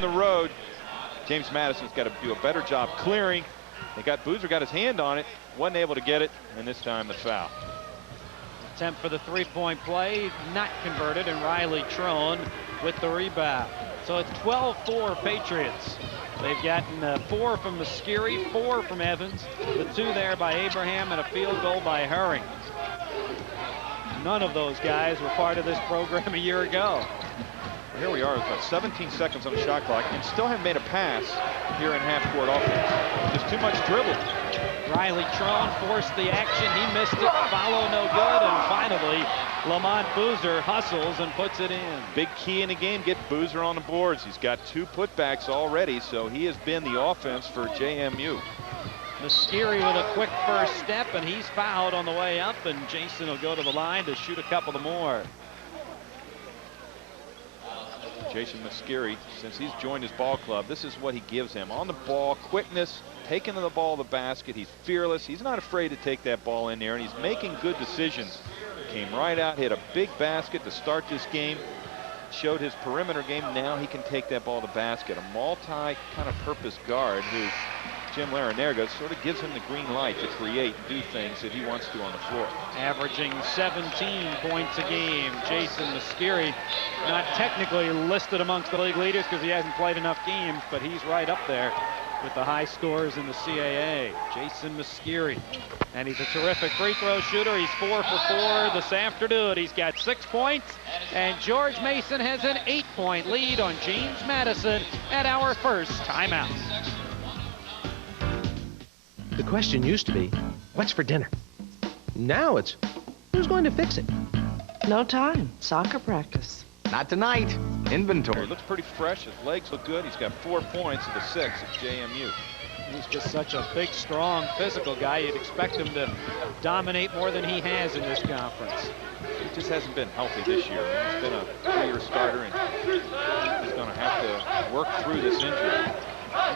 the road. James Madison's got to do a better job clearing. Boozer got his hand on it, wasn't able to get it, and this time the foul. Attempt for the three-point play, not converted, and Riley Trone with the rebound. So it's 12-4 Patriots. They've gotten 4 from Masciri, 4 from Evans, the 2 there by Abraham, and a field goal by Herring. None of those guys were part of this program a year ago. Here we are with about 17 seconds on the shot clock and still haven't made a pass here in half-court offense. Just too much dribble. Riley Trone forced the action. He missed it. Follow no good. And finally, Lamont Boozer hustles and puts it in. Big key in the game, get Boozer on the boards. He's got 2 putbacks already, so he has been the offense for JMU. Masciri with a quick first step, and he's fouled on the way up, and Jason will go to the line to shoot a couple of more. Jason Masciri, since he's joined his ball club, this is what he gives him. On the ball, quickness, taking the ball to the basket. He's fearless. He's not afraid to take that ball in there, and he's making good decisions. Came right out, hit a big basket to start this game. Showed his perimeter game. Now he can take that ball to the basket. A multi kind of purpose guard who Jim Larinaga sort of gives him the green light to create and do things that he wants to on the floor. Averaging 17 points a game. Jason Masciri, not technically listed amongst the league leaders because he hasn't played enough games, but he's right up there with the high scores in the CAA. Jason Masciri. And he's a terrific free throw shooter. He's 4 for 4 this afternoon. He's got 6 points. And George Mason has an 8-point lead on James Madison at our first timeout. The question used to be, what's for dinner? Now it's, who's going to fix it? No time. Soccer practice. Not tonight. Inventory. He looks pretty fresh. His legs look good. He's got 4 points of the 6 at JMU. He's just such a big, strong, physical guy. You'd expect him to dominate more than he has in this conference. He just hasn't been healthy this year. He's been a 3-year starter, and he's going to have to work through this injury.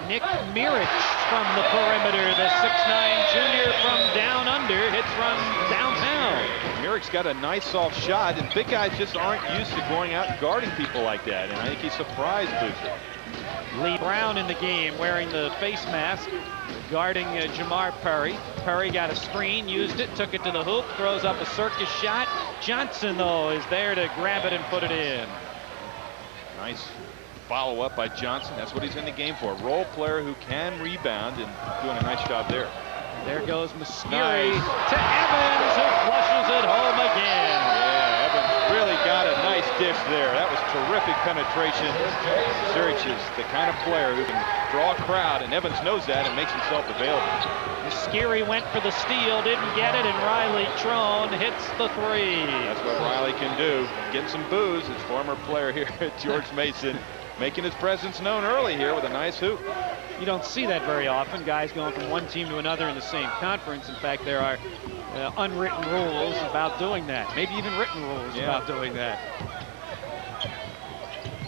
Nick Mirich from the perimeter, the 6'9" junior from down under, hits from downtown. Mirich's got a nice soft shot, and big guys just aren't used to going out and guarding people like that, and I think he surprised Boozer. Lee Brown in the game wearing the face mask, guarding Jamar Perry. Perry got a screen, used it, took it to the hoop, throws up a circus shot. Johnson, though, is there to grab it and put it in. Nice follow-up by Johnson. That's what he's in the game for. A role player who can rebound, and doing a nice job there. There goes Masciri to Evans, who flushes it home again. Yeah, Evans really got a nice dish there. That was terrific penetration. Zurich is the kind of player who can draw a crowd, and Evans knows that and makes himself available. Masciri went for the steal, didn't get it, and Riley Trone hits the 3. That's what Riley can do. Get some boos. His former player here at George Mason, making his presence known early here with a nice hoop. You don't see that very often, guys going from one team to another in the same conference. In fact, there are unwritten rules about doing that. Maybe even written rules about doing that.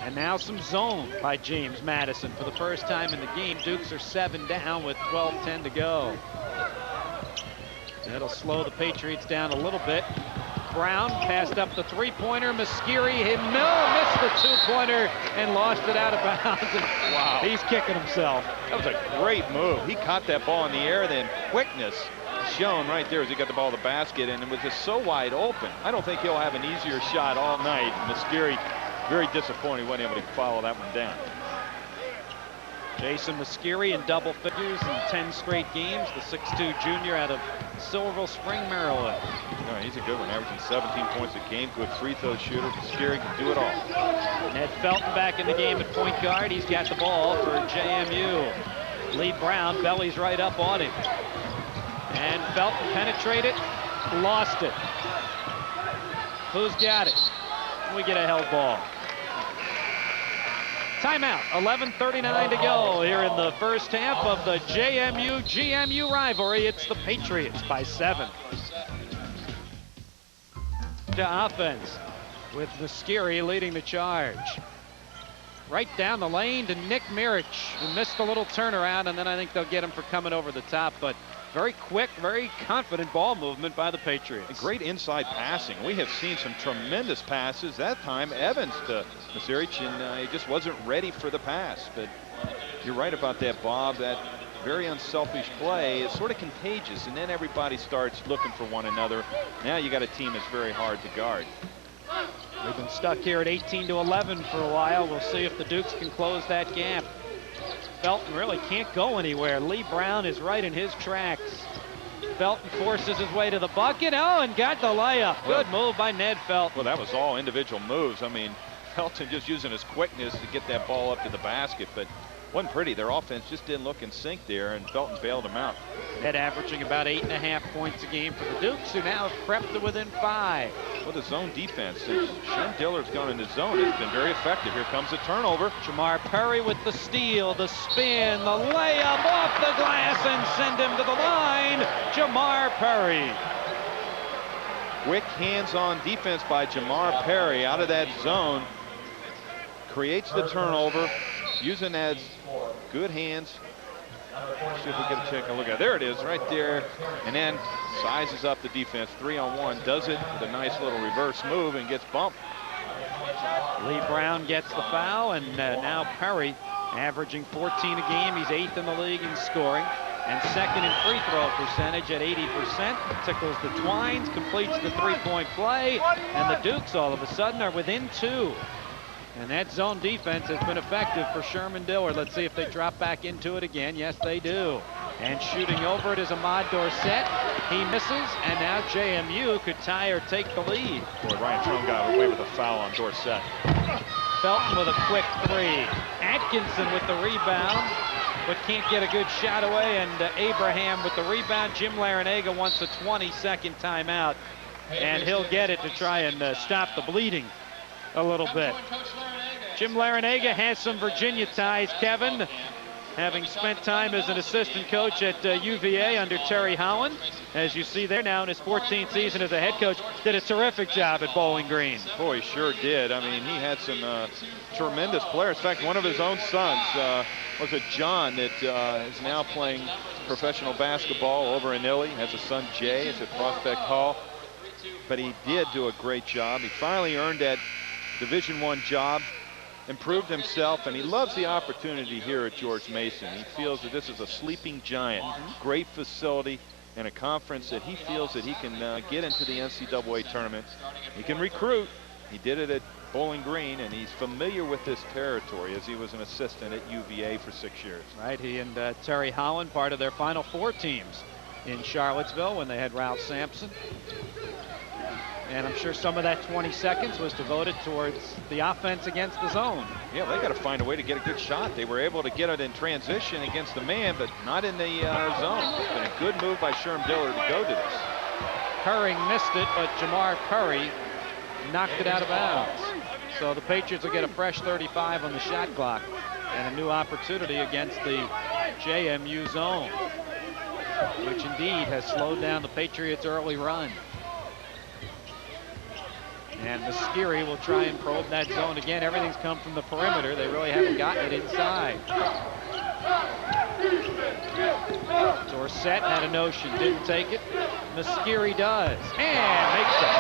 And now some zone by James Madison for the first time in the game. Dukes are 7 down with 12:10 to go. That'll slow the Patriots down a little bit. Brown passed up the 3-pointer. Masciri missed the 2-pointer and lost it out of bounds. Wow. He's kicking himself. That was a great move. He caught that ball in the air, then quickness shown right there as he got the ball to the basket, and it was just so wide open. I don't think he'll have an easier shot all night. Masciri, very disappointed he wasn't able to follow that one down. Jason Masciri in double figures in 10 straight games. The 6'2" junior out of Silverville Spring, Maryland. No, he's a good one, averaging 17 points a game. Good free throw shooter. Masciri can do it all. Ned Felton back in the game at point guard. He's got the ball for JMU. Lee Brown bellies right up on him. And Felton penetrated, lost it. Who's got it? We get a held ball. Timeout, 11:39 to go here in the first half of the JMU-GMU rivalry. It's the Patriots by 7. To offense with Masciri leading the charge. Right down the lane to Nick Mirich, who missed a little turnaround, and then I think they'll get him for coming over the top, but Very quick, very confident ball movement by the Patriots. Great inside passing. We have seen some tremendous passes. That time, Evans to Masirich, and he just wasn't ready for the pass. But you're right about that, Bob. That very unselfish play is sort of contagious, and then everybody starts looking for one another. Now you got a team that's very hard to guard. We've been stuck here at 18-11 for a while. We'll see if the Dukes can close that gap. Felton really can't go anywhere. Lee Brown is right in his tracks. Felton forces his way to the bucket. Oh, and got the layup. Good move by Ned Felton. Well, that was all individual moves. I mean, Felton just using his quickness to get that ball up to the basket, but wasn't pretty. Their offense just didn't look in sync there, and Felton bailed him out. Ned averaging about 8.5 points a game for the Dukes, who now have crept to within 5. Well, the zone defense, since Sherm Dillard's gone in the zone, has been very effective. Here comes a turnover. Jamar Perry with the steal, the spin, the layup off the glass, and send him to the line. Jamar Perry. Quick hands-on defense by Jamar Perry out of that zone. Creates the turnover, using that good hands. Let's see if we get a check and look at it. There it is, right there. And then sizes up the defense. 3-on-1, does it with a nice little reverse move and gets bumped. Lee Brown gets the foul, and now Perry averaging 14 a game. He's 8th in the league in scoring and 2nd in free throw percentage at 80%. Tickles the twines, completes the three-point play, and the Dukes all of a sudden are within 2. And that zone defense has been effective for Sherman Dillard. Let's see if they drop back into it again. Yes, they do. And shooting over it is Ahmad Dorsett. He misses, and now JMU could tie or take the lead. Boy, Ryan Trone got away with a foul on Dorsett. Felton with a quick 3. Atkinson with the rebound, but can't get a good shot away. And Abraham with the rebound. Jim Larinaga wants a 20-second timeout, and he'll get it to try and stop the bleeding a little bit. Jim Larinaga has some Virginia ties, Kevin, having spent time as an assistant coach at UVA under Terry Howland. As you see there now in his 14th season as a head coach, did a terrific job at Bowling Green. Boy, he sure did. I mean, he had some tremendous players. In fact, one of his own sons was a John that is now playing professional basketball over in Illy. Has a son, Jay, is at Prospect Hall. But he did do a great job. He finally earned that Division I job, improved himself, and he loves the opportunity here at George Mason. He feels that this is a sleeping giant, great facility, and a conference that he feels that he can get into the NCAA tournament. He can recruit. He did it at Bowling Green, and he's familiar with this territory as he was an assistant at UVA for 6 years. Right, he and Terry Howland, part of their Final Four teams in Charlottesville when they had Ralph Sampson. And I'm sure some of that 20 seconds was devoted towards the offense against the zone. Yeah, they got to find a way to get a good shot. They were able to get it in transition against the man, but not in the zone. It's been a good move by Sherm Dillard to go to this. Herring missed it, but Jamar Perry knocked it out of bounds. So the Patriots will get a fresh 35 on the shot clock and a new opportunity against the JMU zone, which indeed has slowed down the Patriots' early run. And Masciri will try and probe that zone again. Everything's come from the perimeter. They really haven't gotten it inside. Dorsett had a notion, didn't take it. Masciri does, and makes it.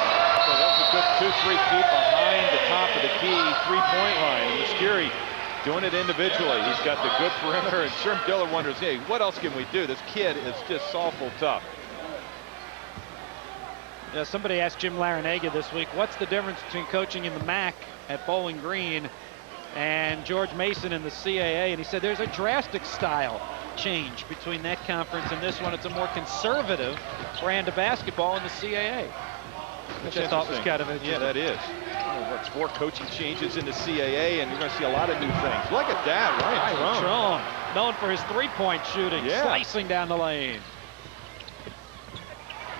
So that's a good 2-3 feet behind the top of the key three-point line. And Masciri doing it individually. He's got the good perimeter, and Sherm Dillard wonders, hey, what else can we do? This kid is just awful tough. Somebody asked Jim Larinaga this week, what's the difference between coaching in the MAC at Bowling Green and George Mason in the CAA? And he said there's a drastic style change between that conference and this one. It's a more conservative brand of basketball in the CAA, which I thought was kind of interesting. Yeah, that is. What's 4 coaching changes in the CAA, and you're going to see a lot of new things. Look at that, Ryan Trone, known for his three-point shooting, slicing down the lane.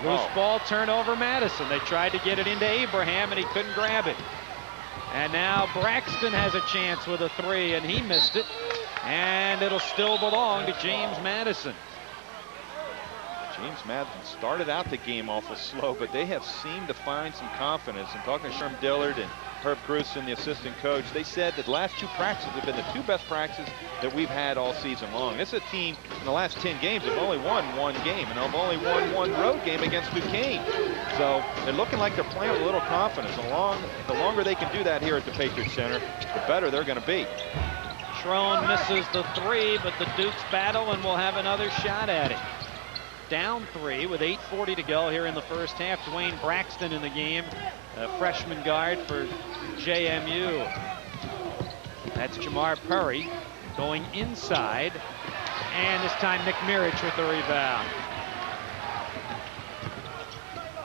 Loose ball, turnover, Madison. They tried to get it into Abraham, and he couldn't grab it. And now Braxton has a chance with a 3, and he missed it. And it'll still belong to James Madison. James Madison started out the game awful slow, but they have seemed to find some confidence. And talking to Sherm Dillard and Herb Grusin, the assistant coach, they said that the last 2 practices have been the 2 best practices that we've had all season long. This is a team in the last 10 games have only won 1 game, and have only won 1 road game against Duquesne. So they're looking like they're playing with a little confidence. The longer they can do that here at the Patriots Center, the better they're going to be. Schroen misses the 3, but the Dukes battle and will have another shot at it. Down 3 with 8:40 to go here in the first half. Dwayne Braxton in the game, a freshman guard for JMU. That's Jamar Perry going inside, and this time Nick Mirich with the rebound.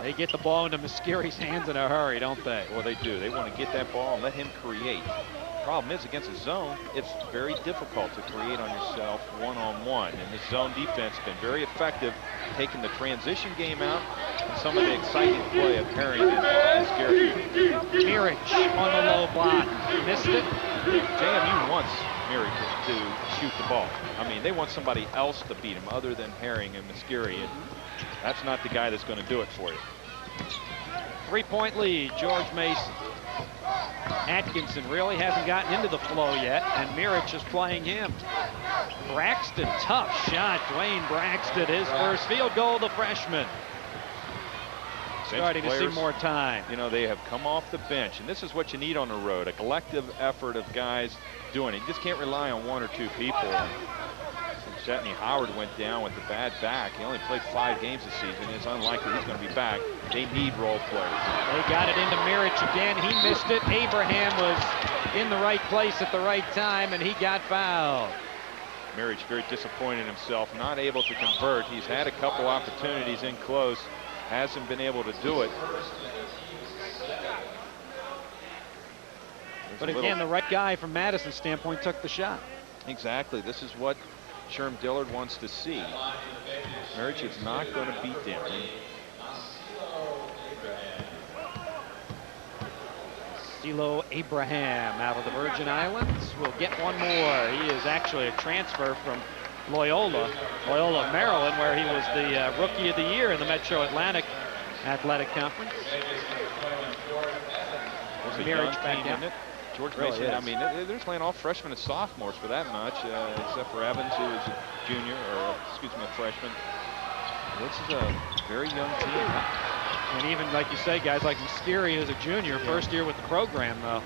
They get the ball into Mascari's hands in a hurry, don't they? Well, they do. They want to get that ball and let him create. Problem is, against a zone, it's very difficult to create on yourself one-on-one. And the zone defense has been very effective, taking the transition game out and some of the exciting play of Herring and Mascari. Mirich on the low block. Missed it. JMU wants Mirich to shoot the ball. I mean, they want somebody else to beat him other than Herring and Mascari. And that's not the guy that's going to do it for you. 3-point lead, George Mason. Atkinson really hasn't gotten into the flow yet, and Mirich is playing him. Braxton, tough shot. Dwayne Braxton, his first field goal, the freshman. Starting to see more time. You know, they have come off the bench, and this is what you need on the road, a collective effort of guys doing it. You just can't rely on 1 or 2 people. Shetney Howard went down with a bad back. He only played 5 games this season. It's unlikely he's going to be back. They need role players. They got it into Mirich again. He missed it. Abraham was in the right place at the right time, and he got fouled. Mirich very disappointed in himself, not able to convert. He's had a couple opportunities in close, hasn't been able to do it. But again, the right guy from Madison's standpoint took the shot. Exactly. This is what Sherm Dillard wants to see. Mirich is not going to beat them. Stilo Abraham out of the Virgin Islands will get one more. He is actually a transfer from Loyola, Maryland, where he was the Rookie of the Year in the Metro Atlantic Athletic Conference. Mirich back down. George Mason, I mean, they're playing all freshmen and sophomores for that much, except for Evans, who is a junior, or excuse me, a freshman. This is a very young team. And even, like you say, guys like Mascari is a junior, first year with the program, though.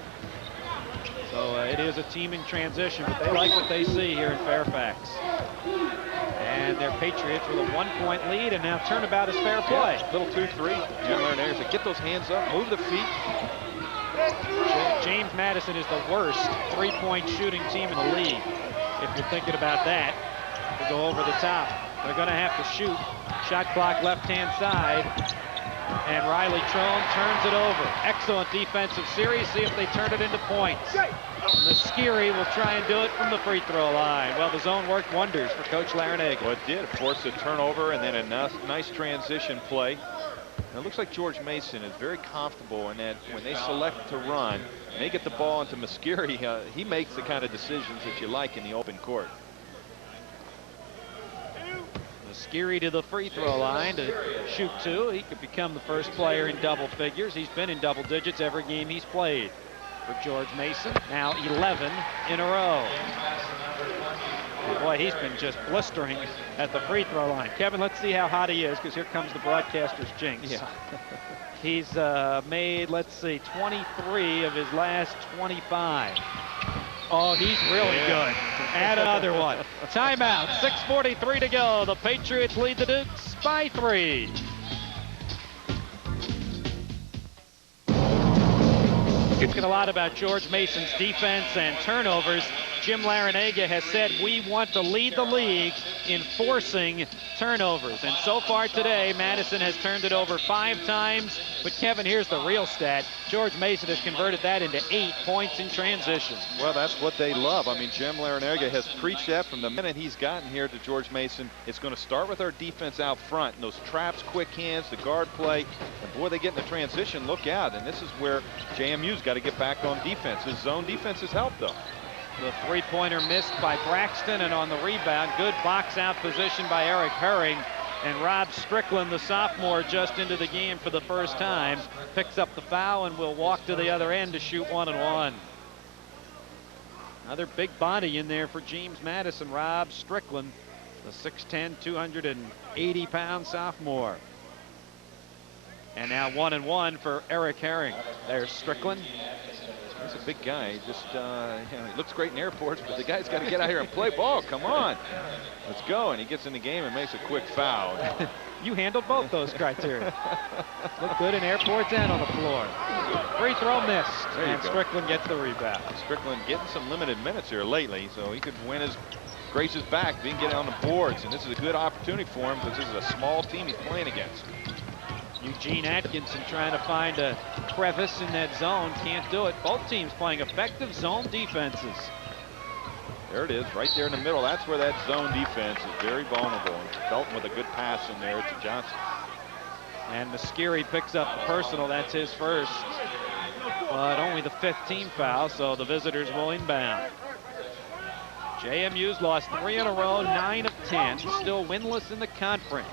So it is a team in transition, but they like what they see here in Fairfax. And their Patriots with a 1-point lead, and now turnabout is fair play. Yeah, little 2-3. Jim Larinaga said, get those hands up, move the feet. James Madison is the worst 3-point shooting team in the league. If you're thinking about that, to go over the top. They're going to have to shoot. Shot clock left-hand side. And Riley Trone turns it over. Excellent defensive series. See if they turn it into points. Mascari will try and do it from the free throw line. Well, the zone worked wonders for Coach Larinaga. Well, it did. Forced a turnover and then a nice transition play. And it looks like George Mason is very comfortable in that when they select to run, and they get the ball into Mascari, he makes the kind of decisions that you like in the open court. Mascari to the free throw line to shoot 2. He could become the first player in double figures. He's been in double digits every game he's played. For George Mason, now 11 in a row. Boy, he's been just blistering at the free throw line. Kevin, let's see how hot he is, because here comes the broadcaster's jinx. Yeah. He's made, let's see, 23 of his last 25. Oh, he's really good. Add another one. Timeout, 6:43 to go. The Patriots lead the Dukes by 3. Talking a lot about George Mason's defense and turnovers. Jim Larinaga has said we want to lead the league in forcing turnovers. And so far today, Madison has turned it over 5 times. But Kevin, here's the real stat. George Mason has converted that into 8 points in transition. Well, that's what they love. I mean, Jim Larinaga has preached that from the minute he's gotten here to George Mason. It's going to start with our defense out front. And those traps, quick hands, the guard play. And boy, they get in the transition. Look out. And this is where JMU's got to get back on defense. His zone defense has helped, though. The 3-pointer missed by Braxton, and on the rebound, good box out position by Eric Herring. And Rob Strickland, the sophomore, just into the game for the first time, picks up the foul and will walk to the other end to shoot 1-1. Another big body in there for James Madison, Rob Strickland, the 6'10", 280-pound sophomore. And now 1-1 for Eric Herring. There's Strickland. He's a big guy. Just, you know, he looks great in airports, but the guy's got to get out here and play ball. Come on. Let's go. And he gets in the game and makes a quick foul. You handled both those criteria. Look good in airports and on the floor. Free throw missed. And Strickland gets the rebound. Strickland getting some limited minutes here lately, so he could win his graces back if he can get on the boards. And this is a good opportunity for him because this is a small team he's playing against. Eugene Atkinson trying to find a crevice in that zone. Can't do it. Both teams playing effective zone defenses. There it is, right there in the middle. That's where that zone defense is very vulnerable. And Felton with a good pass in there to Johnson. And Mascari picks up the personal. That's his first. But only the 5th team foul, so the visitors will inbound. JMU's lost 3 in a row, 9 of 10. Still winless in the conference.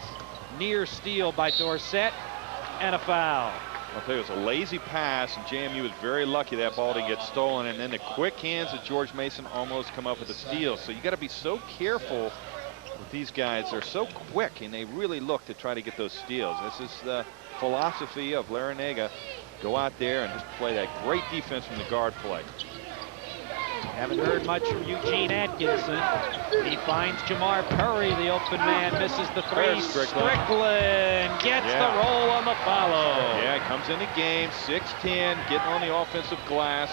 Near steal by Dorsett, and a foul. I'll tell you, it was a lazy pass, and JMU was very lucky that ball didn't get stolen. And then the quick hands of George Mason almost come up with a steal. So you got to be so careful with these guys. They're so quick, and they really look to try to get those steals. This is the philosophy of Larinaga. Go out there and just play that great defense from the guard play. Haven't heard much from Eugene Atkinson. He finds Jamar Perry, the open man, misses the three. Strickland gets the roll on the follow. Yeah, comes in the game, 6'10", getting on the offensive glass.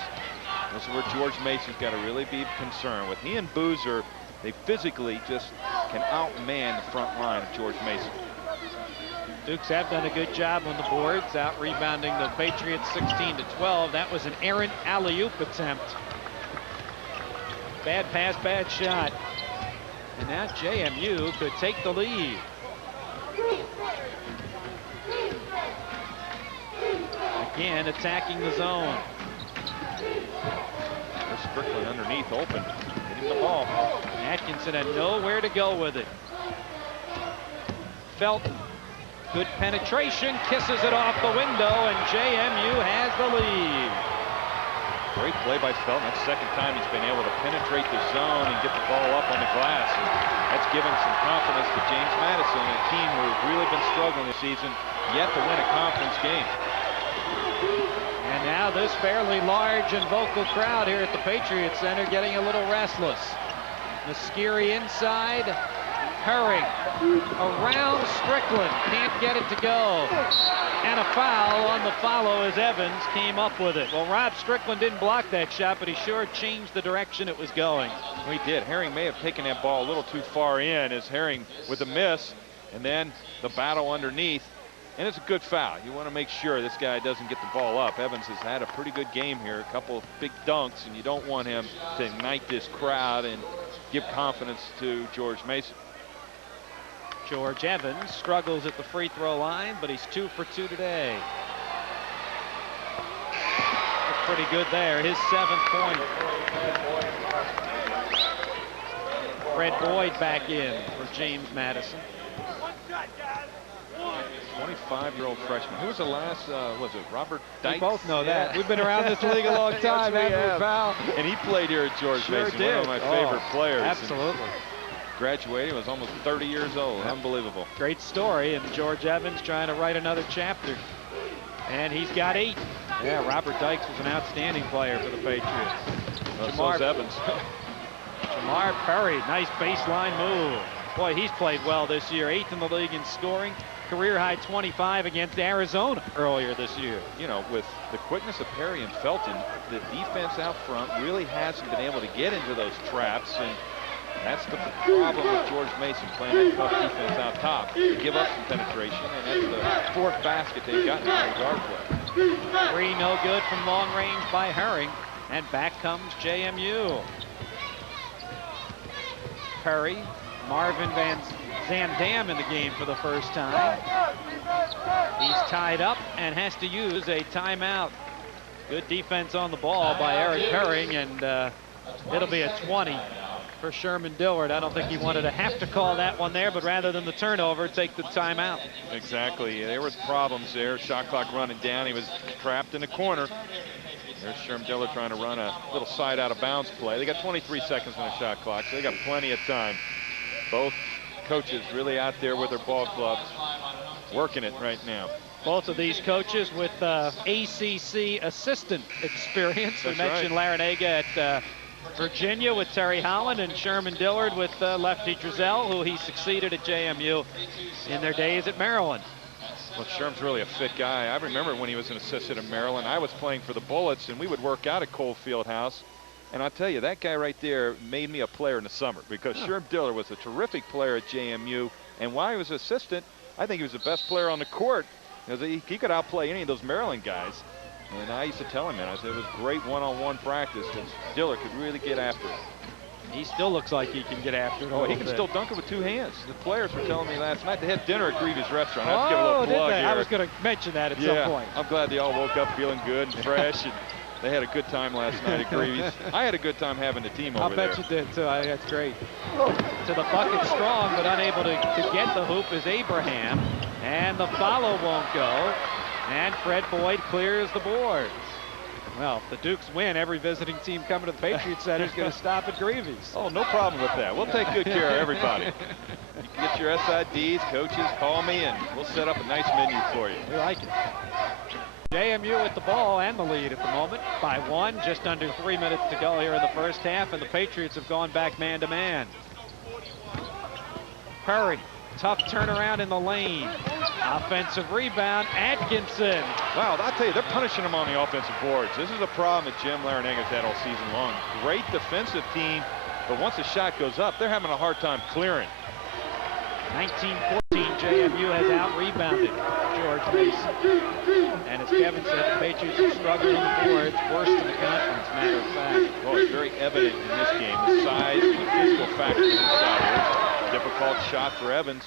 This is where George Mason's got to really be concerned with. He and Boozer, they physically just can outman the front line of George Mason. Dukes have done a good job on the boards, out rebounding the Patriots 16-12. That was an errant alley-oop attempt. Bad pass, bad shot. And now JMU could take the lead. Again, attacking the zone. There's Strickland underneath, open, getting the ball. Atkinson had nowhere to go with it. Felton, good penetration, kisses it off the window, and JMU has the lead. Great play by Felton. That's the second time he's been able to penetrate the zone and get the ball up on the glass. And that's given some confidence to James Madison, a team who's really been struggling this season, yet to win a conference game. And now this fairly large and vocal crowd here at the Patriots Center getting a little restless. Mascari inside. Herring around Strickland. Can't get it to go. And a foul on the follow as Evans came up with it. Well, Rob Strickland didn't block that shot, but he sure changed the direction it was going. He did. Herring may have taken that ball a little too far in as Herring with a miss, and then the battle underneath. And it's a good foul. You want to make sure this guy doesn't get the ball up. Evans has had a pretty good game here, a couple of big dunks, and you don't want him to ignite this crowd and give confidence to George Mason. George Evans struggles at the free throw line, but he's 2 for 2 today. Looked pretty good there, his 7th point. Fred Boyd back in for James Madison. 25-year-old freshman. Who was the last, was it Robert Dykes? We both know that. We've been around this league a long time, haven't we, and he played here at George Mason, one of my favorite players. Absolutely. Graduated, was almost 30 years old. Unbelievable. Great story, and George Evans trying to write another chapter. And he's got 8. Yeah, Robert Dykes was an outstanding player for the Patriots. So's Evans. Jamar Perry, nice baseline move. Boy, he's played well this year. 8th in the league in scoring. Career high 25 against Arizona earlier this year. You know, with the quickness of Perry and Felton, the defense out front really hasn't been able to get into those traps, and that's the problem with George Mason playing that tough defense out top. They give up some penetration, and that's the 4th basket they've gotten in the guard play. 3 no good from long range by Herring, and back comes JMU. Perry, Marvin Van Zandam in the game for the first time. He's tied up and has to use a timeout. Good defense on the ball by Eric Herring, and it'll be a 20 for Sherman Dillard. I don't think he wanted to have to call that one there, but rather than the turnover, take the timeout. Exactly. There was problems there. Shot clock running down. He was trapped in the corner. There's Sherman Dillard trying to run a little side out of bounds play. They got 23 seconds on the shot clock, so they got plenty of time. Both coaches really out there with their ball clubs, working it right now. Both of these coaches with ACC assistant experience. We mentioned Larinaga at Virginia with Terry Holland, and Sherman Dillard with Lefty Drizel, who he succeeded at JMU in their days at Maryland. Well, Sherm's really a fit guy. I remember when he was an assistant at Maryland. I was playing for the Bullets, and we would work out at Cole Fieldhouse. And I'll tell you, that guy right there made me a player in the summer, because Sherm Dillard was a terrific player at JMU. And while he was assistant, I think he was the best player on the court. He could outplay any of those Maryland guys. And I used to tell him, man, I said it was great one-on-one practice, because Dillard could really get after it. He still looks like he can get after it. Oh, he can still dunk it with 2 hands. The players were telling me last night they had dinner at Greavy's restaurant. I have to give a little plug here. I was going to mention that at some point. I'm glad they all woke up feeling good and fresh, and they had a good time last night at Greavy's. I had a good time having the team over there. I'll bet you did too. That's great. To the bucket strong, but unable to get the hoop is Abraham, and the follow won't go, and Fred Boyd clears the boards. Well, if the Dukes win, every visiting team coming to the Patriots Center is going to stop at Greavy's. Oh, no problem with that. We'll take good care of everybody. You can get your SIDs, coaches, call me, and we'll set up a nice menu for you. We like it. JMU with the ball and the lead at the moment by 1. Just under 3 minutes to go here in the first half, and the Patriots have gone back man-to-man. Curry, tough turnaround in the lane. Offensive rebound, Atkinson. Wow, I'll tell you, they're punishing him on the offensive boards. This is a problem that Jim Larinaga's had all season long. Great defensive team, but once the shot goes up, they're having a hard time clearing. 19-14, JMU has out-rebounded George Mason. And as Kevin said, the Patriots are struggling on the boards, worst in the conference, matter of fact. Well, it's very evident in this game, the size and the physical factors inside here. Difficult shot for Evans.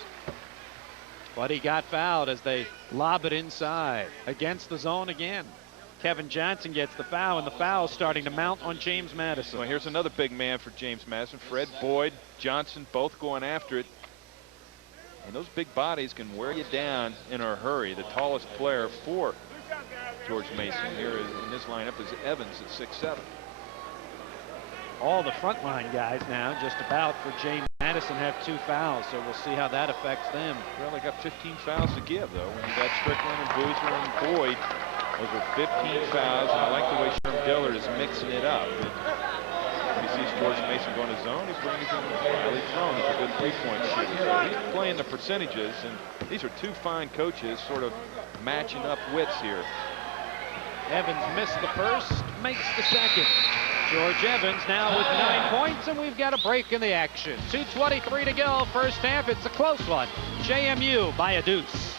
But he got fouled as they lob it inside against the zone again. Kevin Johnson gets the foul, and the foul is starting to mount on James Madison. Well, here's another big man for James Madison. Fred Boyd, Johnson, both going after it. And those big bodies can wear you down in a hurry. The tallest player for George Mason here in this lineup is Evans at 6'7". All the frontline guys now, just about, for James Madison have 2 fouls, so we'll see how that affects them. Well, they got 15 fouls to give, though. When you got Strickland and Boozer and Boyd, those are 15 fouls, and I like the way Sherm Dillard is mixing it up. And he sees George Mason going to zone, he's bringing him Riley Throne. He's a good 3-point shooter. So he's playing the percentages, and these are 2 fine coaches sort of matching up wits here. Evans missed the first, makes the second. George Evans now with 9 points, and we've got a break in the action. 2:23 to go, first half. It's a close one. JMU by a deuce.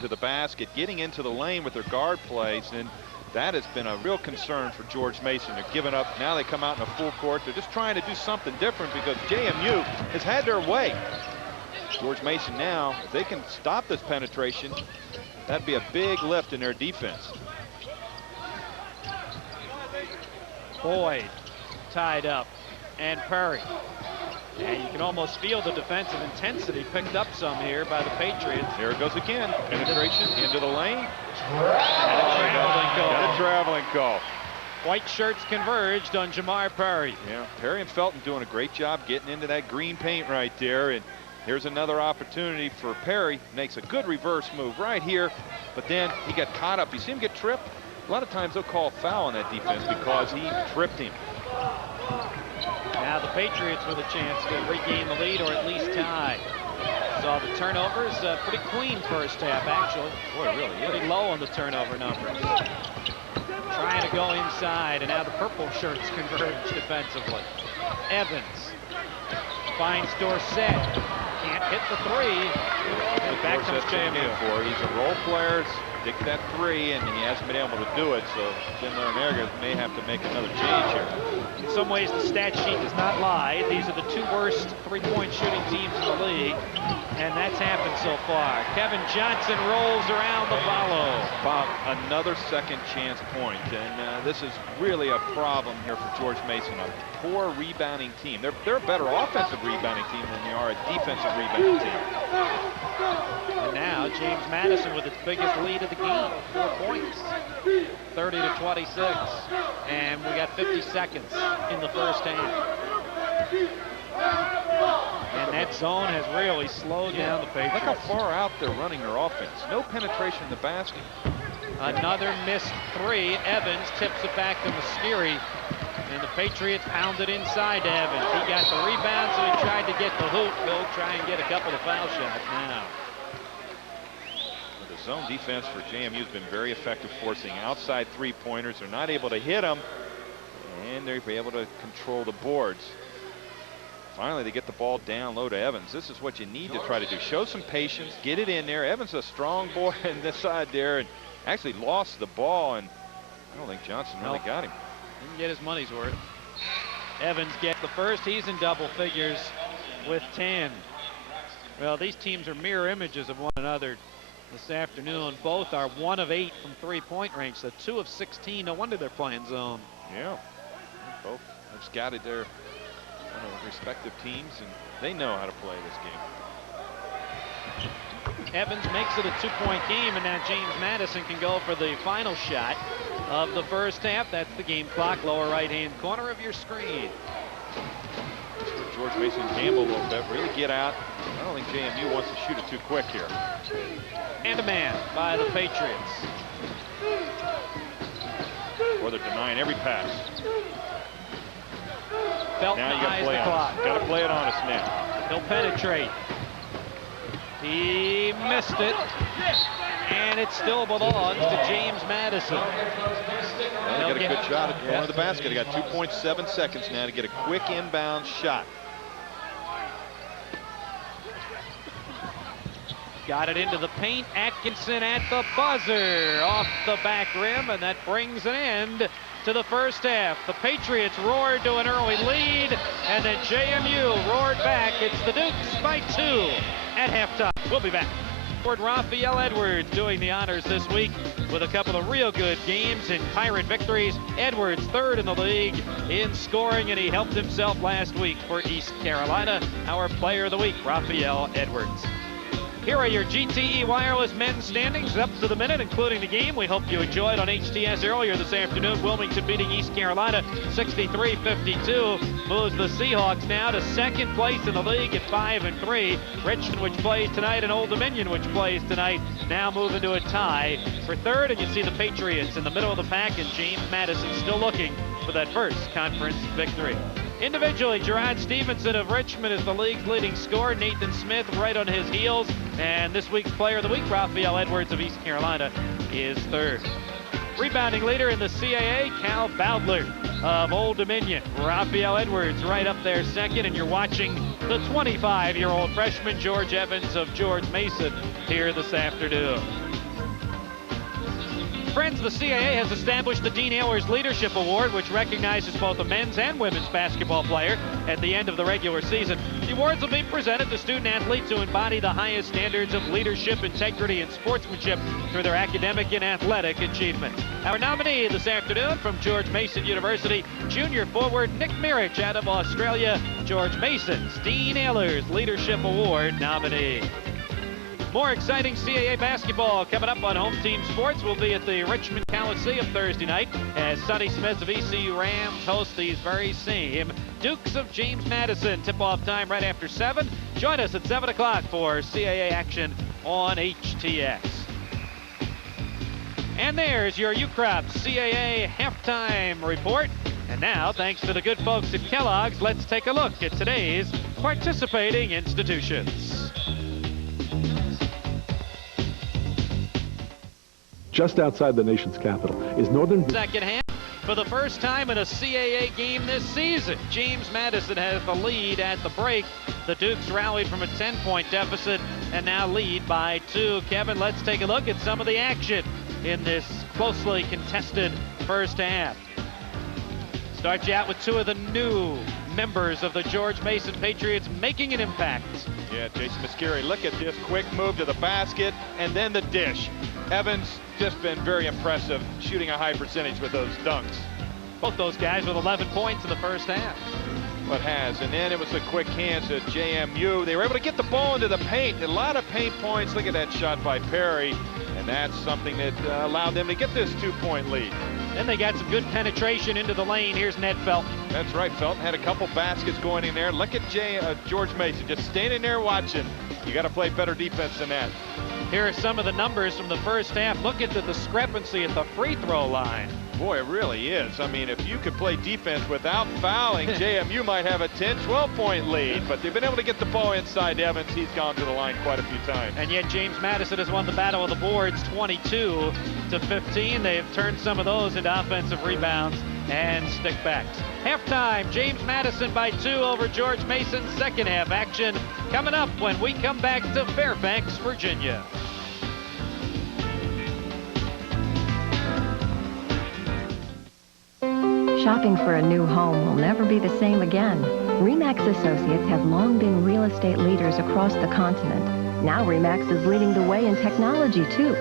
To the basket, getting into the lane with their guard plays, and that has been a real concern for George Mason. They're giving up. Now they come out in a full court. They're just trying to do something different because JMU has had their way. George Mason now, if they can stop this penetration, that'd be a big lift in their defense. Boyd tied up, and Perry. And you can almost feel the defensive intensity picked up some here by the Patriots. Here it goes again. Penetration into the lane. Got a traveling call. White shirts converged on Jamar Perry. Yeah, Perry and Felton doing a great job getting into that green paint right there. And here's another opportunity for Perry. Makes a good reverse move right here. But then he got caught up. You see him get tripped? A lot of times they'll call a foul on that defense because he tripped him. Now the Patriots with a chance to regain the lead or at least tie. Saw the turnovers, pretty clean first half, actually. Boy, really is. Pretty low on the turnover numbers. Trying to go inside, and now the purple shirts converge defensively. Evans finds Dorsett. Can't hit the 3. But back comes JMU. He's a role player. stick that 3, and he hasn't been able to do it, so Jim Larrañaga may have to make another change here. In some ways, the stat sheet does not lie. These are the 2 worst three-point shooting teams in the league, and that's happened so far. Kevin Johnson rolls around the follow. Bob, another second chance point, and this is really a problem here for George Mason. A poor rebounding team. They're a better offensive rebounding team than they are a defensive rebounding team. And now James Madison with its biggest lead of the game, 4 points, 30-26, and we got 50 seconds in the first half. And that zone has really slowed down the Patriots. Look how far out they're running their offense. No penetration in the basket. Another missed 3. Evans tips it back to Mascari. And the Patriots pounded inside to Evans. He got the rebound, so he tried to get the hoop. He'll try and get a couple of foul shots now. The zone defense for JMU has been very effective, forcing outside 3-pointers. They're not able to hit them, and they're able to control the boards. Finally, they get the ball down low to Evans. This is what you need to try to do. Show some patience, get it in there. Evans is a strong boy on this side there, and actually lost the ball, and I don't think Johnson really got him. Didn't get his money's worth. Evans gets the first. He's in double figures with 10. Well, these teams are mirror images of one another this afternoon. Both are 1 of 8 from 3-point range, so 2 of 16. No wonder they're playing zone. Yeah, both have scouted their respective teams, and they know how to play this game. Evans makes it a 2-point game, and now James Madison can go for the final shot of the first half. That's the game clock, lower right-hand corner of your screen. That's where George Mason gamble a little bit, really get out. I don't think JMU wants to shoot it too quick here. And a man by the Patriots. Or they're denying every pass. Felton now you got to play the on clock. us. Got to play it on us now. He'll penetrate. He missed it, and it still belongs to James Madison. Well, they got a good shot at the corner of the basket. They got 2.7 seconds now to get a quick inbound shot. Got it into the paint. Atkinson at the buzzer, off the back rim, and that brings an end to the first half. The Patriots roared to an early lead, and then JMU roared back. It's the Dukes by 2 at halftime. We'll be back. Raphael Edwards doing the honors this week with a couple of real good games and Pirate victories. Edwards 3rd in the league in scoring, and he helped himself last week for East Carolina. Our player of the week, Raphael Edwards. Here are your GTE Wireless men's standings up to the minute, including the game. We hope you enjoyed on HTS earlier this afternoon. Wilmington beating East Carolina 63-52. Moves the Seahawks now to 2nd place in the league at 5-3. Richmond, which plays tonight, and Old Dominion, which plays tonight, now moving to a tie for 3rd. And you see the Patriots in the middle of the pack, and James Madison still looking for that first conference victory. Individually, Gerard Stevenson of Richmond is the league's leading scorer. Nathan Smith right on his heels. And this week's player of the week, Raphael Edwards of East Carolina, is 3rd. Rebounding leader in the CAA, Cal Bowdler of Old Dominion. Raphael Edwards right up there 2nd, and you're watching the 25-year-old freshman George Evans of George Mason here this afternoon. Friends, the CAA has established the Dean Ehlers Leadership Award, which recognizes both a men's and women's basketball player at the end of the regular season. The awards will be presented to student athletes who embody the highest standards of leadership, integrity, and sportsmanship through their academic and athletic achievements. Our nominee this afternoon from George Mason University, junior forward Nick Mirich out of Australia, George Mason's Dean Ehlers Leadership Award nominee. More exciting CAA basketball coming up on Home Team Sports. We'll be at the Richmond Coliseum Thursday night as Sonny Smith of ECU Rams host these very same Dukes of James Madison. Tip-off time right after 7. Join us at 7 o'clock for CAA action on HTX. And there's your UCROP CAA halftime report. And now, thanks to the good folks at Kellogg's, let's take a look at today's participating institutions. Just outside the nation's capital is northern. Second half, For the first time in a CAA game this season, James Madison has the lead at the break. The Dukes rallied from a 10-point deficit and now lead by 2. Kevin, let's take a look at some of the action in this closely contested first half. Start you out with 2 of the new members of the George Mason Patriots making an impact. Yeah, Jason Mascari, look at this quick move to the basket and then the dish. Evans just been very impressive, shooting a high percentage with those dunks. Both those guys with 11 points in the first half. But has, and then it was a quick hands to JMU. They were able to get the ball into the paint. A lot of paint points. Look at that shot by Perry. And that's something that allowed them to get this 2-point lead. Then they got some good penetration into the lane. Here's Ned Felton. That's right, Felton had a couple baskets going in there. Look at George Mason just standing there watching. You got to play better defense than that. Here are some of the numbers from the first half. Look at the discrepancy at the free throw line. Boy, it really is. I mean, if you could play defense without fouling, JMU might have a 10, 12-point lead. But they've been able to get the ball inside Evans. He's gone to the line quite a few times. And yet James Madison has won the battle of the boards 22-15. They've turned some of those into offensive rebounds and stickbacks. Halftime, James Madison by 2 over George Mason. Second half action coming up when we come back to Fairfax, Virginia. Shopping for a new home will never be the same again. RE/MAX Associates have long been real estate leaders across the continent. Now RE/MAX is leading the way in technology, too.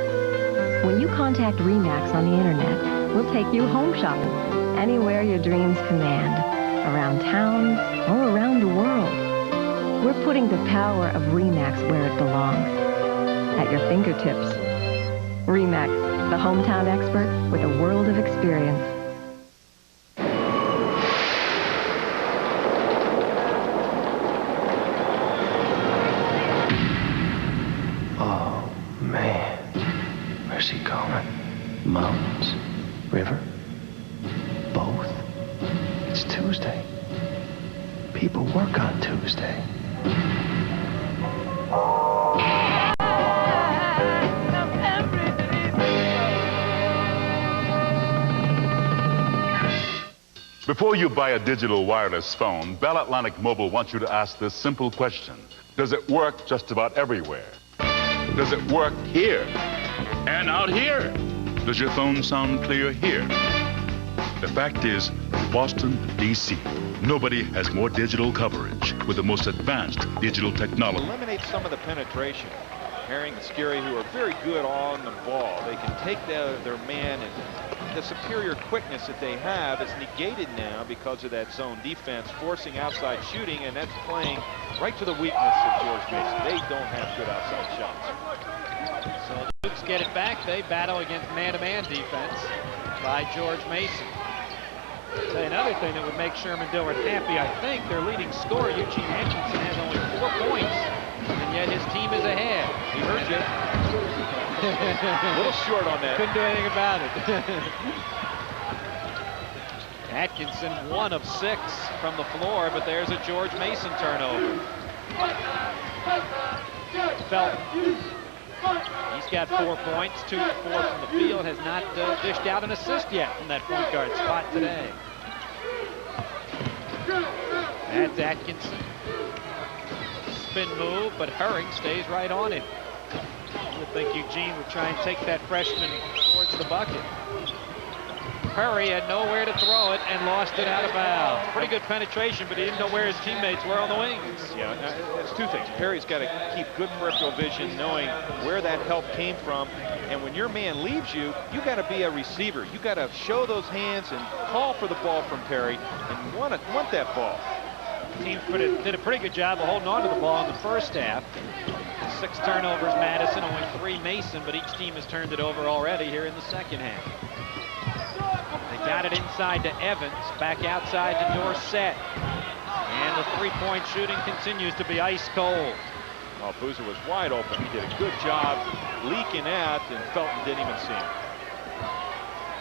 When you contact RE/MAX on the internet, we'll take you home shopping, anywhere your dreams command, around town or around the world. We're putting the power of RE/MAX where it belongs, at your fingertips. RE/MAX, the hometown expert with a world of experience. Where's he going? Mountains? River? Both? It's Tuesday. People work on Tuesday. Before you buy a digital wireless phone, Bell Atlantic Mobile wants you to ask this simple question. Does it work just about everywhere? Does it work here? And out here? Does your phone sound clear here? The fact is, from Boston to D.C., nobody has more digital coverage with the most advanced digital technology. Eliminate some of the penetration. Herring and Mascari, who are very good on the ball. They can take their man, and the superior quickness that they have is negated now because of that zone defense, forcing outside shooting, and that's playing right to the weakness of George Mason. They don't have good outside shots. So the Dukes get it back. They battle against man-to-man defense by George Mason. Say another thing that would make Sherman Dillard happy, I think, their leading scorer, Eugene Atkinson, has only 4 points, and yet his team is ahead. He heard you. A little short on that. Couldn't do anything about it. Atkinson 1 of 6 from the floor, but there's a George Mason turnover. Felton. He's got 4 points, 2 for 4 from the field, has not dished out an assist yet from that point guard spot today. That's Atkinson. Spin move, but Herring stays right on him. I would think Eugene would try and take that freshman towards the bucket. Perry had nowhere to throw it and lost it out of bounds. Pretty good penetration, but he didn't know where his teammates were on the wings. Yeah, it's 2 things. Perry's got to keep good peripheral vision, knowing where that help came from. And when your man leaves you, you got to be a receiver. You got to show those hands and call for the ball from Perry and want that ball. The team did a pretty good job of holding on to the ball in the first half. 6 turnovers Madison, only 3 Mason, but each team has turned it over already here in the second half. They got it inside to Evans, back outside to Dorsett. And the 3-point shooting continues to be ice cold. Oh, Boozer was wide open. He did a good job leaking out, and Felton didn't even see him.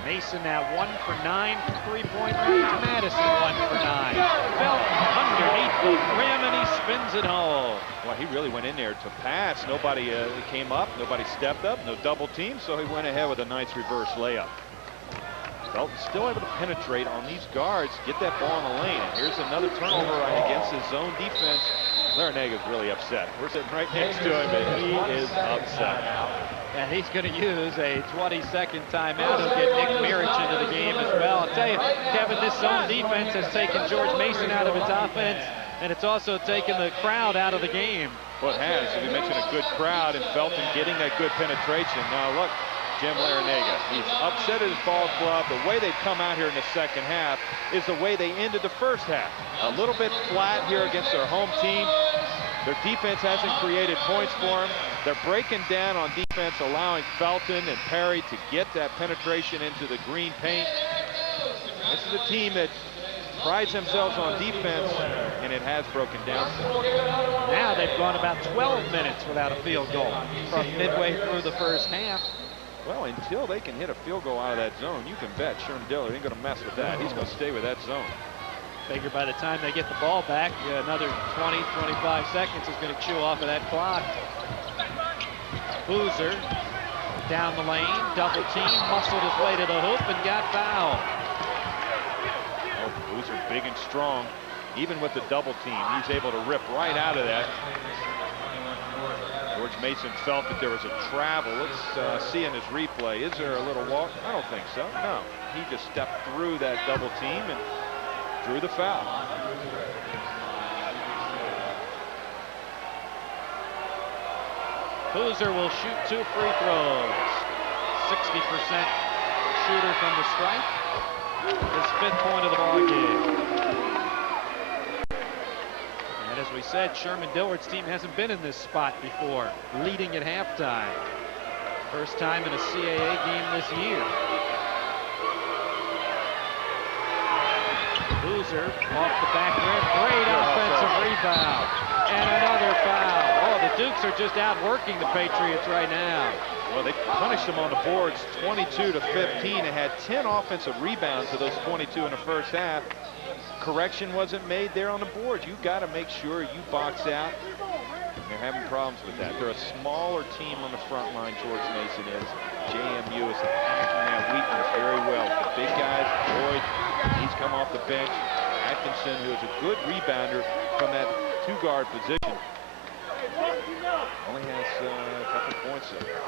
Mason now 1 for 9 from 3-point range. Madison 1 for 9. Felton underneath the rim, and he spins it home. Well, he really went in there to pass. Nobody came up. Nobody stepped up. No double team, so he went ahead with a nice reverse layup. Felton still able to penetrate on these guards, get that ball in the lane. And here's another turnover against his zone defense. Larrañaga's really upset. We're sitting right next to him, and he is upset. And he's going to use a 22nd timeout. He'll get Nick Mirich into the game as well. I'll tell you, Kevin, this zone defense has taken George Mason out of its offense, and it's also taken the crowd out of the game. Well, it has. We mentioned a good crowd, and Felton getting that good penetration. Now, look, Jim Larrañaga, he's upset at his ball club. The way they've come out here in the second half is the way they ended the first half. A little bit flat here against their home team. Their defense hasn't created points for them. They're breaking down on defense, allowing Felton and Perry to get that penetration into the green paint. This is a team that prides themselves on defense, and it has broken down. Now they've gone about 12 minutes without a field goal from midway through the first half. Well, until they can hit a field goal out of that zone, you can bet Sherman Dillard ain't going to mess with that. He's going to stay with that zone. Figure by the time they get the ball back, another 20, 25 seconds is going to chew off of that clock. Boozer down the lane, double team, muscled his way to the hoop and got fouled. Oh, Boozer big and strong. Even with the double team, he's able to rip right out of that. George Mason felt that there was a travel. Let's see in his replay. Is there a little walk? I don't think so. No. He just stepped through that double team and drew the foul. Boozer will shoot 2 free throws. 60% shooter from the stripe. His 5th point of the ball game. And as we said, Sherman Dillard's team hasn't been in this spot before, leading at halftime. First time in a CAA game this year. Boozer off the back rim, great offensive rebound, and another foul. Oh, the Dukes are just outworking the Patriots right now. Well, they punished them on the boards 22 to 15 and had 10 offensive rebounds to those 22 in the first half. Correction wasn't made there on the board. You got to make sure you box out. They're having problems with that. They're a smaller team on the front line, George Mason is. JMU is attacking that weakness very well. The big guys, Boyd, he's come off the bench. Atkinson, who is a good rebounder from that 2-guard position, only has a couple points there.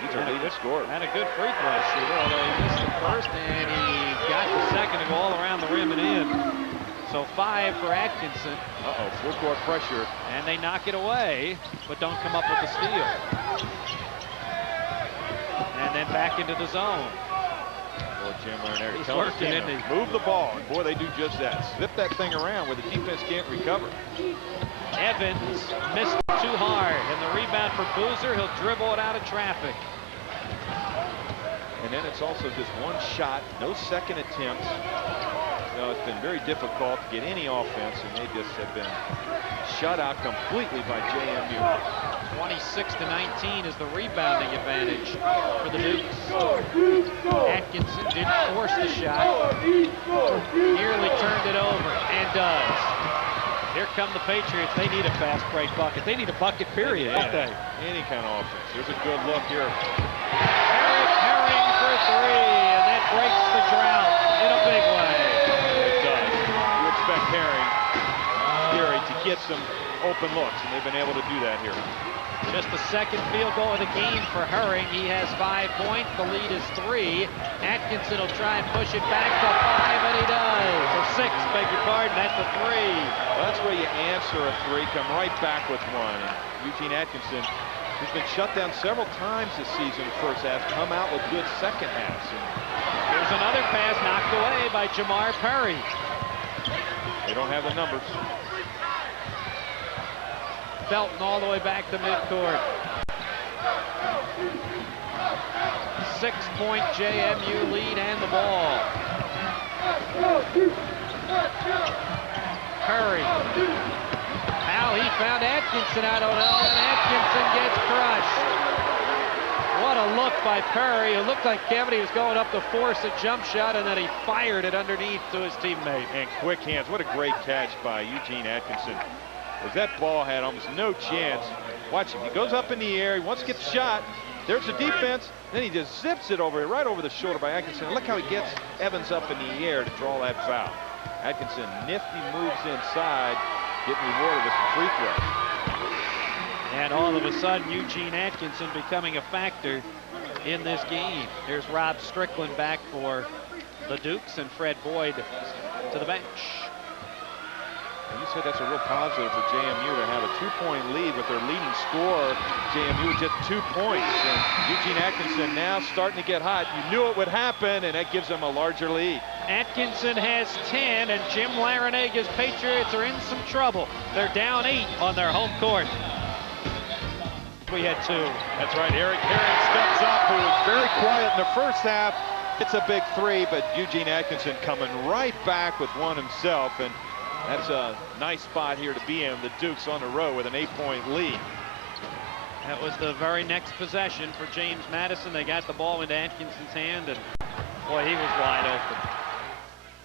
He's a leading scorer. And a good free throw shooter, although he missed the first and he got the second to go all around the rim and in. So 5 for Atkinson. Uh-oh, full court pressure. And they knock it away, but don't come up with the steal. And then back into the zone. Boy, Jim Larrañaga He's tells working him in to move the ball. And boy, they do just that. Zip that thing around where the defense can't recover. Evans missed it too hard. And the rebound for Boozer, he'll dribble it out of traffic. And then it's also just one shot, no second attempts. So it's been very difficult to get any offense, and they just have been shut out completely by JMU. 26 to 19 is the rebounding advantage for the Dukes. Atkinson didn't force the shot. Nearly turned it over, and does. Here come the Patriots. They need a fast break bucket. They need a bucket, period, don't they? Any kind of offense. Here's a good look here. Eric Herring for 3, and that breaks the drought in a big way. It does. You expect Herring, Gary, to get some open looks, and they've been able to do that here. Just the second field goal of the game for Herring. He has 5 points. The lead is 3. Atkinson will try and push it back to 5, and he does. Or 6, beg your pardon. That's a 3. Well, that's where you answer a 3, come right back with 1. And Eugene Atkinson, who's been shut down several times this season, first half, come out with good second halves. Here's another pass knocked away by Jamar Perry. They don't have the numbers. Felton all the way back to midcourt. 6-point JMU lead and the ball. Perry. How he found Atkinson, I don't know, and Atkinson gets crushed. What a look by Perry. It looked like Kevin was going up to force a jump shot, and then he fired it underneath to his teammate. And quick hands. What a great catch by Eugene Atkinson. Because that ball had almost no chance. Watch him. He goes up in the air. He wants to get the shot. There's the defense. Then he just zips it over, right over the shoulder by Atkinson. And look how he gets Evans up in the air to draw that foul. Atkinson, nifty moves inside, getting rewarded with some free throws. And all of a sudden, Eugene Atkinson becoming a factor in this game. Here's Rob Strickland back for the Dukes and Fred Boyd to the bench. You said that's a real positive for JMU to have a 2-point lead with their leading scorer, JMU, with just 2 points. And Eugene Atkinson now starting to get hot. You knew it would happen, and that gives them a larger lead. Atkinson has 10, and Jim Larenega's Patriots are in some trouble. They're down 8 on their home court. We had 2. That's right. Eric Herring steps up, who was very quiet in the first half. It's a big 3, but Eugene Atkinson coming right back with one himself. And that's a nice spot here to be in. The Dukes on the road with an 8-point lead. That was the very next possession for James Madison. They got the ball into Atkinson's hand, and boy, he was wide open.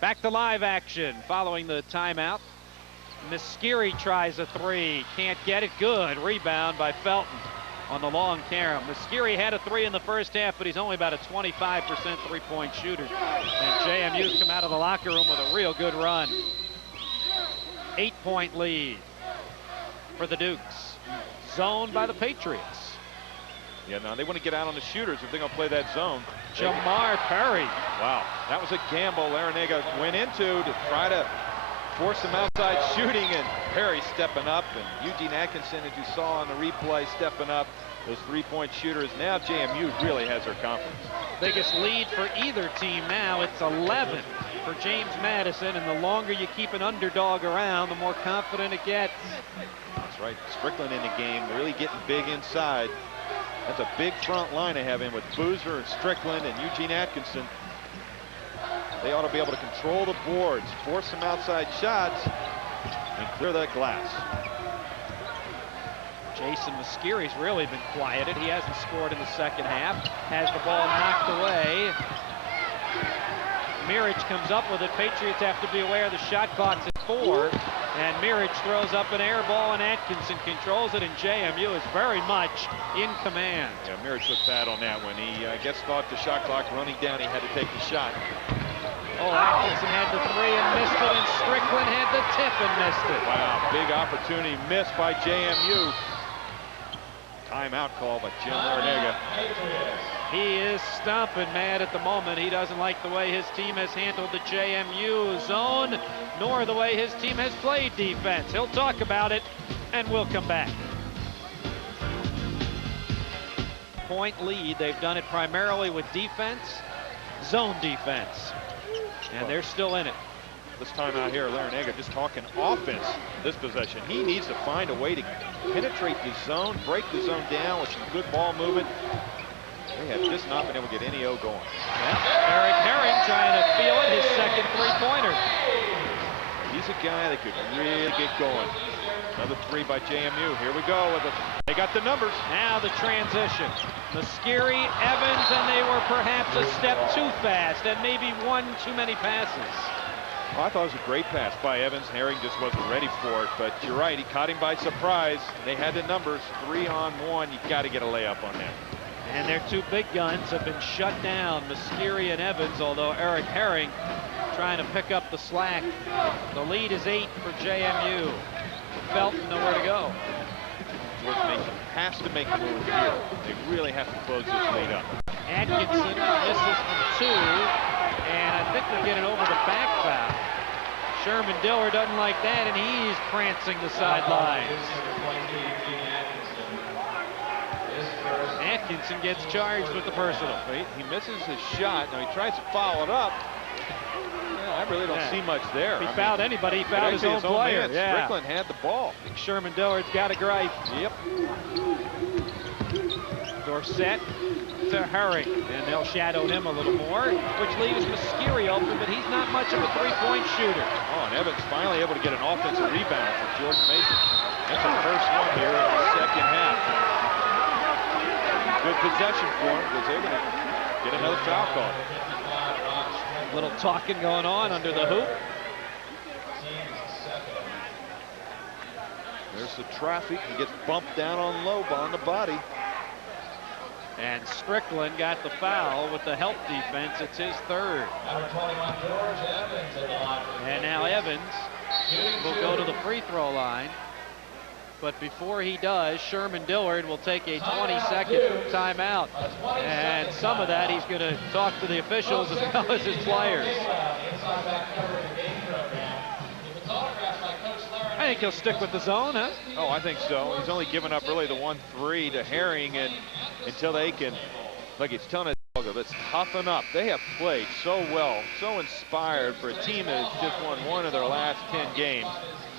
Back to live action following the timeout. Mesciri tries a 3. Can't get it. Good rebound by Felton on the long carom. Mesciri had a 3 in the first half, but he's only about a 25% three-point shooter. And JMU's come out of the locker room with a real good run. 8-point lead for the Dukes. Zoned by the Patriots. Yeah, now they want to get out on the shooters if they're going to play that zone. Jamar Perry. Wow, that was a gamble Larenega went into to try to force some outside shooting, and Perry stepping up, and Eugene Atkinson, as you saw on the replay, stepping up. Those 3-point shooters. Now JMU really has their confidence. Biggest lead for either team now. It's 11 for James Madison, and the longer you keep an underdog around, the more confident it gets. That's right. Strickland in the game, really getting big inside. That's a big front line they have in with Boozer and Strickland and Eugene Atkinson. They ought to be able to control the boards, force some outside shots, and clear that glass. Jason Mesciri's really been quieted. He hasn't scored in the second half. Has the ball knocked away. Mirage comes up with it. Patriots have to be aware the shot clock's at 4. And Mirage throws up an air ball, and Atkinson controls it, and JMU is very much in command. Yeah, Mirage looked bad on that one. He, I guess, thought the shot clock running down, he had to take the shot. Oh, Atkinson had the 3 and missed it, and Strickland had the tip and missed it. Wow, big opportunity missed by JMU. Timeout call by Jim Larenega. He is stomping mad at the moment. He doesn't like the way his team has handled the JMU zone, nor the way his team has played defense. He'll talk about it, and we'll come back. Point lead. They've done it primarily with defense, zone defense, and they're still in it. This time out here, Larenega just talking offense this possession. He needs to find a way to penetrate the zone, break the zone down with some good ball movement. They have just not been able to get any O going. Yep. Eric Herring trying to feel it, his second 3-pointer. He's a guy that could really get going. Another 3 by JMU. Here we go with it. They got the numbers. Now the transition. Mesciri, Evans, and they were perhaps a step too fast and maybe one too many passes. Well, I thought it was a great pass by Evans. Herring just wasn't ready for it, but you're right, he caught him by surprise. They had the numbers, 3-on-1. You've got to get a layup on that. And their 2 big guns have been shut down, Mesciri and Evans, although Eric Herring trying to pick up the slack. The lead is 8 for JMU. Felton nowhere to go. George Mason has to make a move here. They really have to close this lead up. Atkinson misses from 2, and I think they're getting over the back foul. Sherman Diller doesn't like that, and he's prancing the sidelines. Atkinson gets charged with the personal. He misses his shot. Now he tries to follow it up. Yeah, I really don't see much there. If he fouled anybody, he fouled his own player. Yeah. Strickland had the ball. I think Sherman Dillard's got a gripe. Yep. Dorsett to Herring, and they'll shadow him a little more, which leaves Mesciri open, but he's not much of a 3-point shooter. Oh, and Evans finally able to get an offensive rebound from George Mason. That's the first one here in the second half. Good possession for him, was able to get another foul call. A little talking going on under the hoop. There's the traffic. He gets bumped down on low on the body. And Strickland got the foul with the help defense. It's his third. And now Evans will go to the free throw line. But before he does, Sherman Dillard will take a 20-second timeout. And some of that he's going to talk to the officials as well as his players. I think he'll stick with the zone, huh? Oh, I think so. He's only given up really the 1-3 to Herring, and until they can, like he's telling us, let's toughen up. They have played so well, so inspired for a team that has just won one of their last 10 games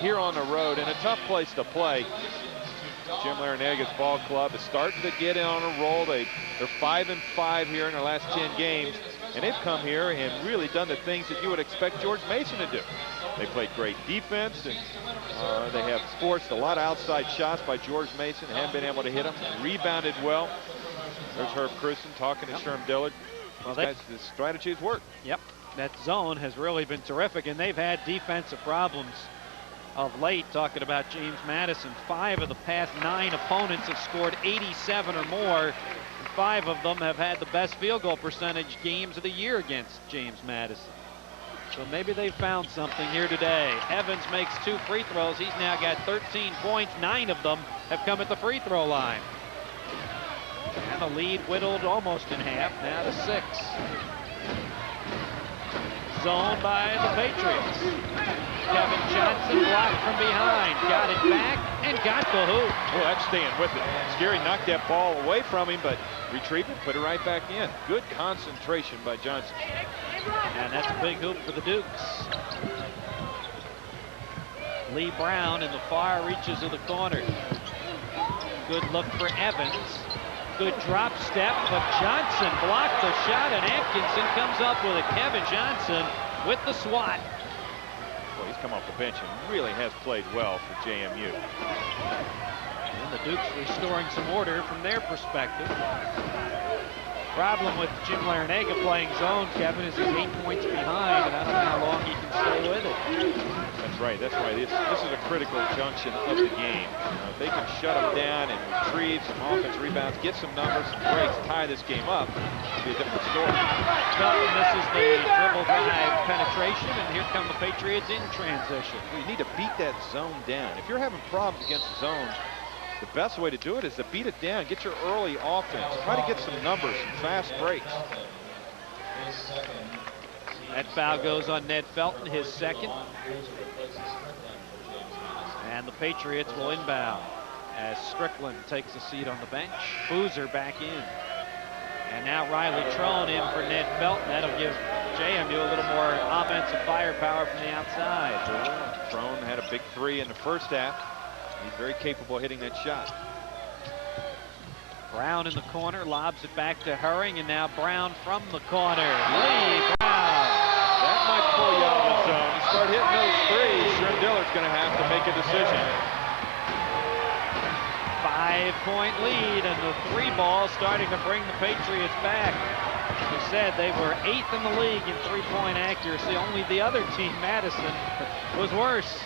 here on the road in a tough place to play. Jim Larenega's ball club is starting to get in on a roll. They're 5-5 here in their last 10 games, and they've come here and really done the things that you would expect George Mason to do. They played great defense, and they have forced a lot of outside shots by George Mason. Haven't been able to hit them. Rebounded well. There's Herb Christen talking to Sherm Dillard. Well, the strategy has worked. Yep, that zone has really been terrific, and they've had defensive problems of late. Talking about James Madison, 5 of the past 9 opponents have scored 87 or more, and 5 of them have had the best field goal percentage games of the year against James Madison. So maybe they found something here today. Evans makes 2 free throws. He's now got 13 points. 9 of them have come at the free throw line. And the lead whittled almost in half, now to 6. Zone by the Patriots. Kevin Johnson blocked from behind, got it back, and got the hoop. Oh, that's staying with it. Scary knocked that ball away from him, but retrieved it, put it right back in. Good concentration by Johnson. And that's a big hoop for the Dukes. Lee Brown in the far reaches of the corner. Good look for Evans. Good drop step, but Johnson blocked the shot, and Atkinson comes up with it. Kevin Johnson with the swat. Well, he's come off the bench and really has played well for JMU. And the Dukes restoring some order from their perspective. Problem with Jim Larenega playing zone, Kevin, is he's 8 points behind, and I don't know how long he can stay with it. That's right. That's why this is a critical junction of the game. If they can shut them down and retrieve some offense rebounds, get some numbers, some breaks, tie this game up, it'll be a different story. Felton misses the dribble drive penetration, and here come the Patriots in transition. Well, you need to beat that zone down. If you're having problems against the zone, the best way to do it is to beat it down, get your early offense, try to get some numbers, some fast breaks. That foul goes on Ned Felton, his second. And the Patriots will inbound as Strickland takes a seat on the bench. Boozer back in. And now Riley Trone in for Ned Felton. That'll give JMU a little more offensive firepower from the outside. Trone had a big 3 in the first half. He's very capable of hitting that shot. Brown in the corner, lobs it back to Herring, and now Brown from the corner. Lee Brown. That might pull you out of the zone. You start hitting those threes, Sherm Dillard's going to have to make a decision. 5-point lead, and the 3 ball starting to bring the Patriots back. As we said, they were 8th in the league in 3-point accuracy. Only the other team, Madison, was worse.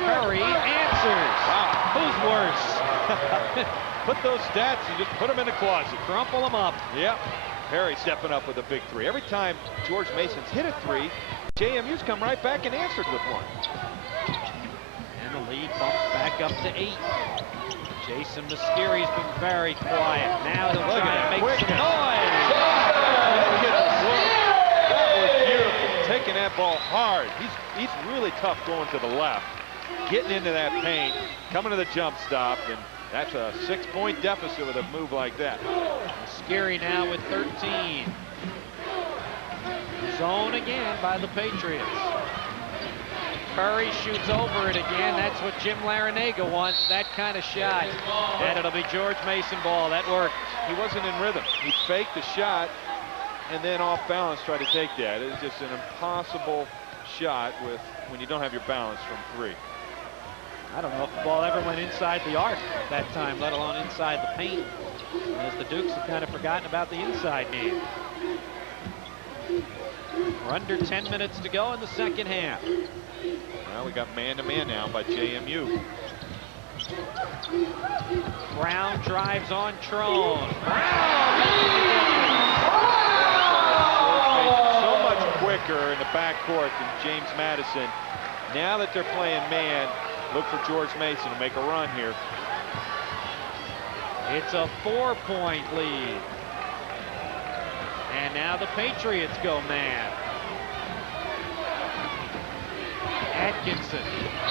Curry answers. Wow. Who's worse? Put those stats and just put them in the closet. Crumple them up. Yep. Perry stepping up with a big 3. Every time George Mason's hit a 3, JMU's come right back and answered with one. And the lead bumps back up to 8. Jason Mascari's been very quiet. Now he'll try to make some noise. That was beautiful. Taking that ball hard. He's really tough going to the left. Getting into that paint, coming to the jump stop, and that's a 6-point deficit with a move like that. Scary now with 13. Zone again by the Patriots. Curry shoots over it again. That's what Jim Larenega wants, that kind of shot. And it'll be George Mason ball. That worked. He wasn't in rhythm. He faked the shot and then off balance tried to take that. It was just an impossible shot when you don't have your balance from 3. I don't know if the ball ever went inside the arc that time, let alone inside the paint. As the Dukes have kind of forgotten about the inside game. We're under 10 minutes to go in the second half. Well, we got man-to-man now by JMU. Brown drives on Trone. Brown! So much quicker in the backcourt than James Madison. Now that they're playing man, look for George Mason to make a run here. It's a 4-point lead. And now the Patriots go man. Atkinson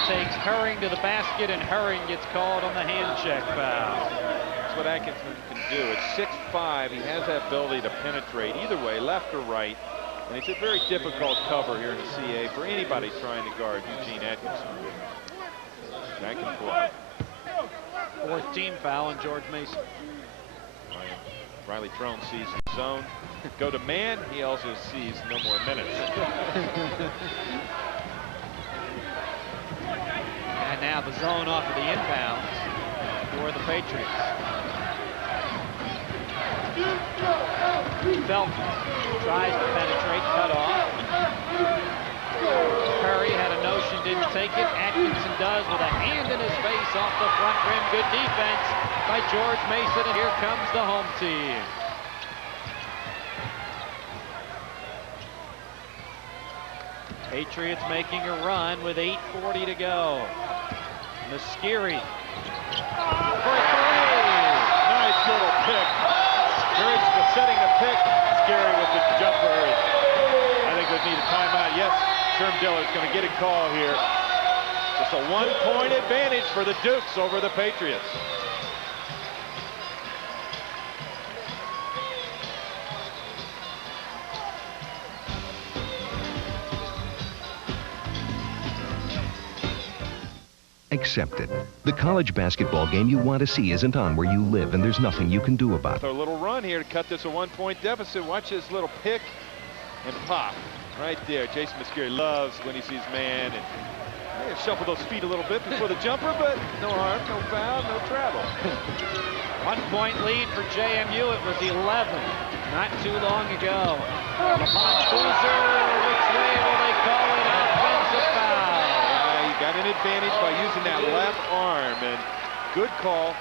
takes Herring to the basket, and Herring gets called on the hand check foul. That's what Atkinson can do. At 6'5", he has that ability to penetrate either way, left or right. And it's a very difficult cover here in the CA for anybody trying to guard Eugene Atkinson. Back and forth. 4th team foul on George Mason. Riley Trone sees the zone. Go to man. He also sees no more minutes. And now the zone off of the inbounds for the Patriots. Felton tries to penetrate, cut off. Curry had a notion, didn't take it. Atkinson does with a hand in his face off the front rim. Good defense by George Mason, and here comes the home team. Patriots making a run with 8:40 to go. Masciri for 3. Nice little pick. Very setting the pick. Scary with the jumper. I think we need a timeout. Yes, Sherm Diller's going to get a call here. Just a 1-point advantage for the Dukes over the Patriots. Accept it. The college basketball game you want to see isn't on where you live, and there's nothing you can do about it. A little run here to cut this a 1-point deficit. Watch this little pick and pop right there. Jason Mascari loves when he sees man, and shuffle those feet a little bit before the jumper, but no harm, no foul, no travel. 1-point lead for JMU. It was 11 not too long ago. Lamont Boozer, which way will they call it? Offensive foul. Got an advantage by using that left arm, and good call.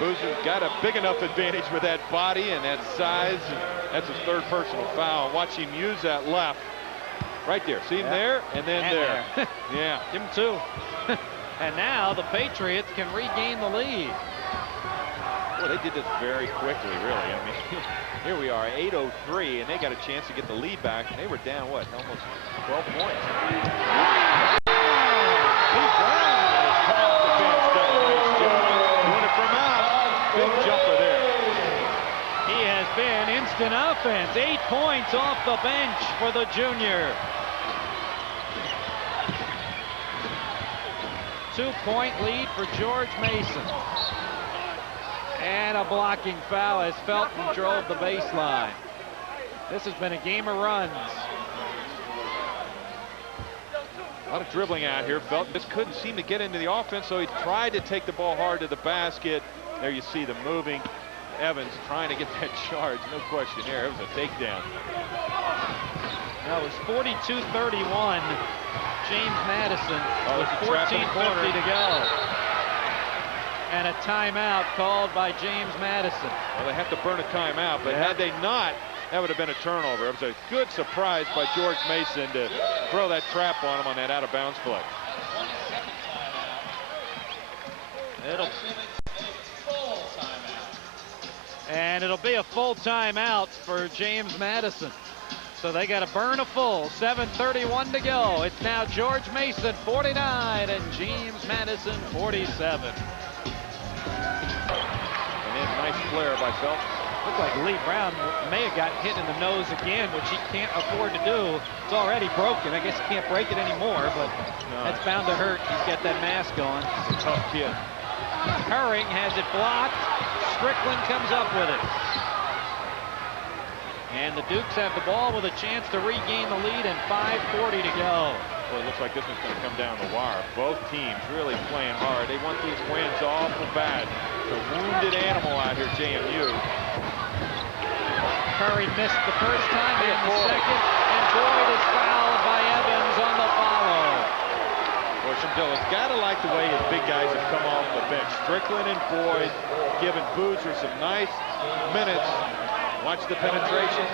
Boozer's got a big enough advantage with that body and that size, and that's his 3rd personal foul. Watch him use that left. Right there. See him there, and then there. Yeah. Give him 2. And now the Patriots can regain the lead. Well, they did this very quickly, really. I mean, here we are, 8:03, and they got a chance to get the lead back, and they were down, what, almost 12 points. Doing it from out. Big jumper there. He has been instant offense. 8 points off the bench for the junior. 2-point lead for George Mason. And a blocking foul as Felton drove the baseline. This has been a game of runs. A lot of dribbling out here. Felton just couldn't seem to get into the offense, so he tried to take the ball hard to the basket. There you see the moving. Evans trying to get that charge. No question there. It was a takedown. That was 42-31. James Madison with 14:50 to go. And a timeout called by James Madison. Well, they have to burn a timeout, but had they not, that would have been a turnover. It was a good surprise by George Mason to throw that trap on him on that out-of-bounds play. It'll be a full timeout for James Madison. So they got to burn a full. 7:31 to go. It's now George Mason 49 and James Madison 47. And then nice flare by Felton. Looked like Lee Brown may have got hit in the nose again, which he can't afford to do. It's already broken. I guess he can't break it anymore, but that's bound to hurt. He's got that mask on. He's a tough kid. Herring has it blocked. Strickland comes up with it. And the Dukes have the ball with a chance to regain the lead and 5:40 to go. Well, it looks like this one's going to come down the wire. Both teams really playing hard. They want these wins awful bad. The wounded animal out here, JMU. Curry missed the first time and the second, and Boyd is fouled by Evans on the follow. Boy, Shimdilla's got to like the way his big guys have come off the Strickland and Boyd giving Boozer some nice minutes. Watch the penetration.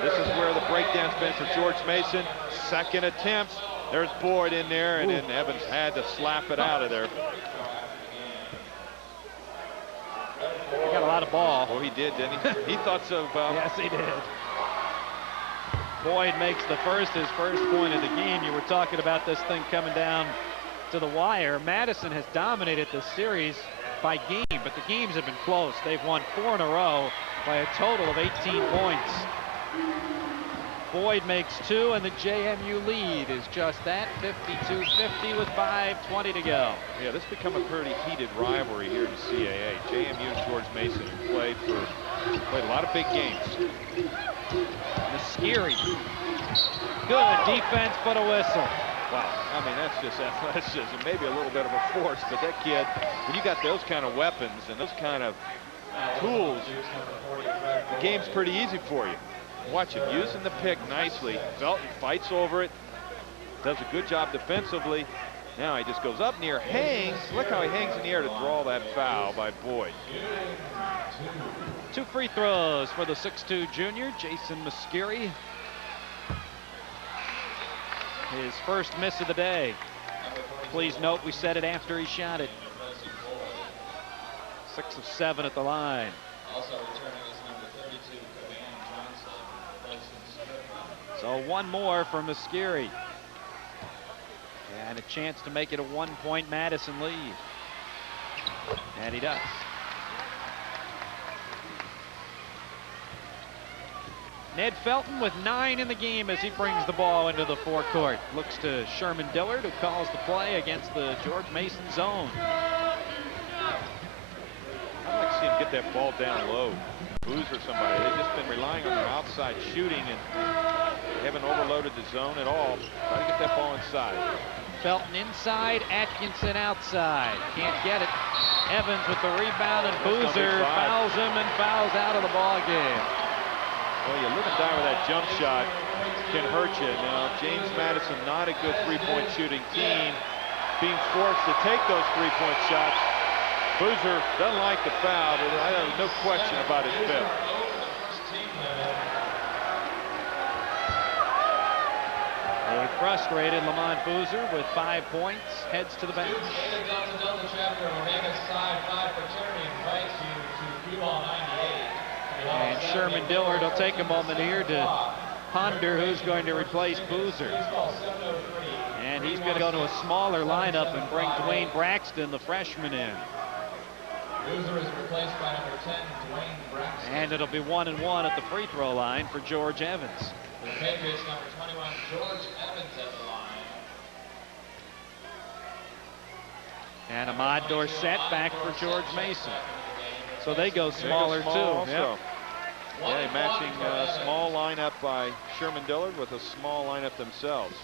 This is where the breakdown's been for George Mason. Second attempts. There's Boyd in there, and then Evans had to slap it out of there. He got a lot of ball. Oh, he did, didn't he? He thought so, Bob. Yes, he did. Boyd makes his first point of the game. You were talking about this thing coming down to the wire. Madison has dominated this series by game, but the games have been close. They've won 4 in a row by a total of 18 points. Boyd makes 2, and the JMU lead is just that, 52-50 with 5:20 to go. Yeah, this has become a pretty heated rivalry here in the CAA. JMU and George Mason have played a lot of big games. Masciri. Good defense, but a whistle. Wow, I mean, that's just athleticism, maybe a little bit of a force, but that kid, when you got those kind of weapons and those kind of tools, the game's pretty easy for you. Watch him using the pick nicely. Felton fights over it, does a good job defensively. Now he just goes up near, hangs. Look how he hangs in the air to draw that foul by Boyd. 2 free throws for the 6'2 junior, Jason Masciri. His first miss of the day. Please note we said it after he shot it. 6 of 7 at the line. Also returning is number 32, Johnson. So 1 more for Masciri. And a chance to make it a 1-point Madison lead. And he does. Ned Felton with 9 in the game as he brings the ball into the forecourt. Looks to Sherman Dillard, who calls the play against the George Mason zone. I'd like to see him get that ball down low. Boozer somebody. They've just been relying on their outside shooting, and they haven't overloaded the zone at all. Try to get that ball inside. Felton inside, Atkinson outside. Can't get it. Evans with the rebound, and Boozer fouls him and fouls out of the ball game. Well, you live and die with that jump shot. Can hurt you. Now, James Madison, not a good three-point shooting team, being forced to take those three-point shots. Boozer doesn't like the foul, but there's no question about his fifth. A frustrated Lamont Boozer with 5 points heads to the bench. And Sherman Dillard will take a moment here to ponder who's going to replace Boozer. And he's going to go to a smaller lineup and bring Dwayne Braxton, the freshman, in. Boozer is replaced by number 10, Dwayne Braxton. And it'll be 1-1 at the free throw line for George Evans. For the Patriots, number 21, George Evans at the line. And Ahmad Dorsett back for George Mason. So they go smaller small too. Yep. Yeah, matching small lineup by Sherman Dillard with a small lineup themselves.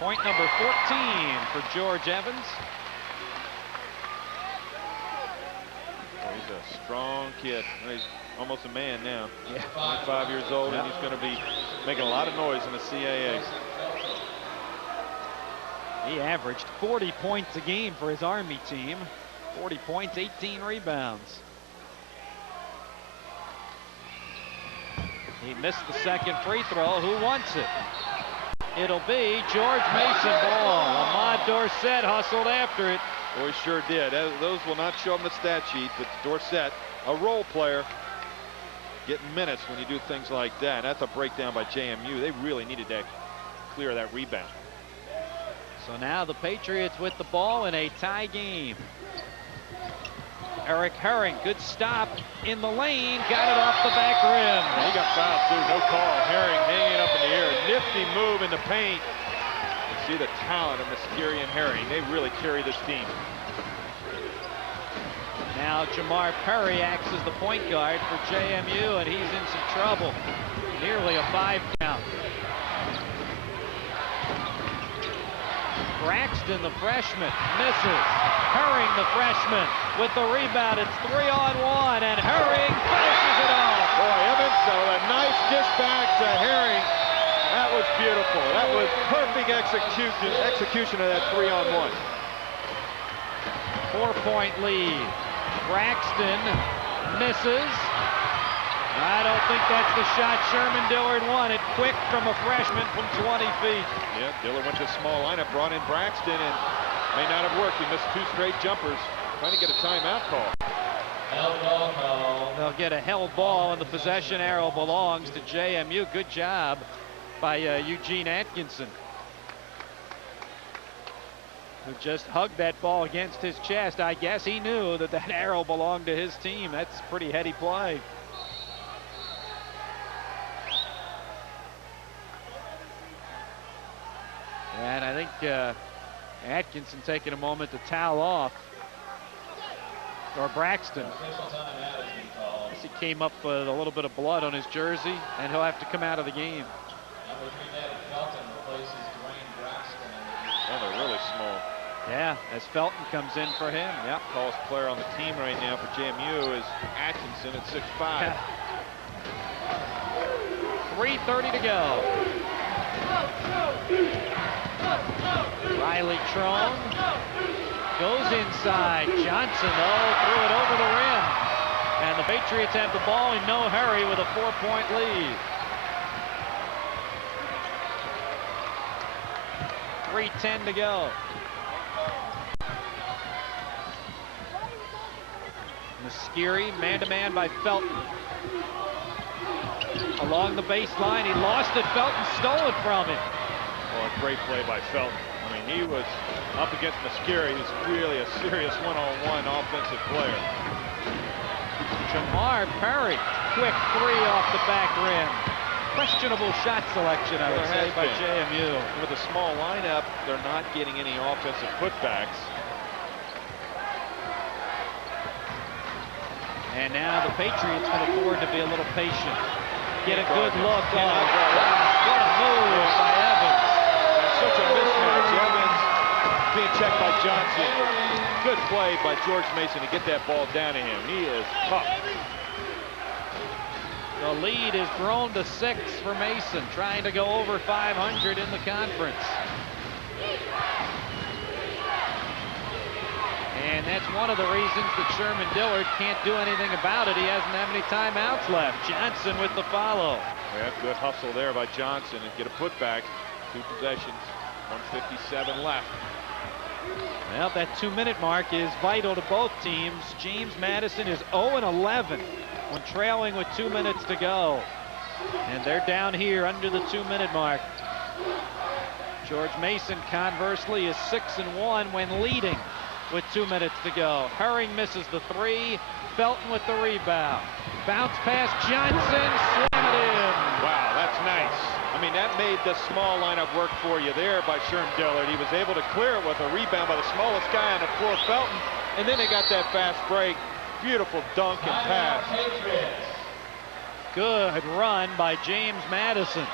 Point number 14 for George Evans. Oh, he's a strong kid. He's almost a man now. Yeah. 25 years old, and he's going to be making a lot of noise in the CAA. He averaged 40 points a game for his Army team. 40 points, 18 rebounds. He missed the second free throw. Who wants it? It'll be George Mason ball. Ahmad Dorsett hustled after it. Oh, he sure did. Those will not show him the stat sheet, but Dorsett, a role player, getting minutes when you do things like that. That's a breakdown by JMU. They really needed to clear that rebound. So now the Patriots with the ball in a tie game. Eric Herring, good stop in the lane, got it off the back rim. He got fouled too, no call. Herring hanging up in the air, nifty move in the paint. You see the talent of Masciri and Herring. They really carry this team. Now Jamar Perry acts as the point guard for JMU, and he's in some trouble. Nearly a 5 count. Braxton, the freshman, misses. Herring, the freshman, with the rebound. It's 3-on-1, and Herring finishes it off. Boy, Evans, a nice dish back to Herring. That was beautiful. That was perfect execution of that 3-on-1. 4-point lead. Braxton misses. I don't think that's the shot Sherman Dillard wanted. Quick from a freshman from 20 feet. Yeah, Dillard went to small lineup, brought in Braxton, and may not have worked. He missed 2 straight jumpers. Trying to get a timeout call. Held ball call. They'll get a held ball, and the possession arrow belongs to JMU. Good job by Eugene Atkinson, who just hugged that ball against his chest. I guess he knew that that arrow belonged to his team. That's pretty heady play. And I think Atkinson taking a moment to towel off. Or Braxton. He came up with a little bit of blood on his jersey, and he'll have to come out of the game. Number 3, Ned Felton replaces Dwayne Braxton. Oh, they're really small. Yeah, as Felton comes in for him. Yep. Tallest player on the team right now for JMU is Atkinson at 6'5". 3:30 to go. Riley Trone goes inside. Johnson, though, threw it over the rim. And the Patriots have the ball in no hurry with a 4-point lead. 3:10 to go. Masciri, man-to-man by Felton. Along the baseline, he lost it. Felton stole it from him. Oh, a great play by Felton. I mean, he was up against Masciri, who's really a serious one-on-one offensive player. Jamar Perry, quick 3 off the back rim. Questionable shot selection, I would say, by JMU. With a small lineup, they're not getting any offensive putbacks. And now the Patriots can afford to be a little patient. Get a good look. What a move by Evans. Such a mismatch. Evans being checked by Johnson. Good play by George Mason to get that ball down to him. He is tough. The lead has grown to 6 for Mason, trying to go over 500 in the conference. And that's one of the reasons that Sherman Dillard can't do anything about it. He hasn't that many timeouts left. Johnson with the follow. Yeah, good hustle there by Johnson and get a putback. 2 possessions, 1:57 left. Well, that 2-minute mark is vital to both teams. James Madison is 0-11 when trailing with 2 minutes to go. And they're down here under the 2-minute mark. George Mason, conversely, is 6-1 when leading with 2 minutes to go. Herring misses the 3. Felton with the rebound. Bounce pass, Johnson, slam it in. Wow, that's nice. I mean, that made the small lineup work for you there by Sherman Dillard. He was able to clear it with a rebound by the smallest guy on the floor, Felton. And then they got that fast break. Beautiful dunk and pass. Good run by James Madison,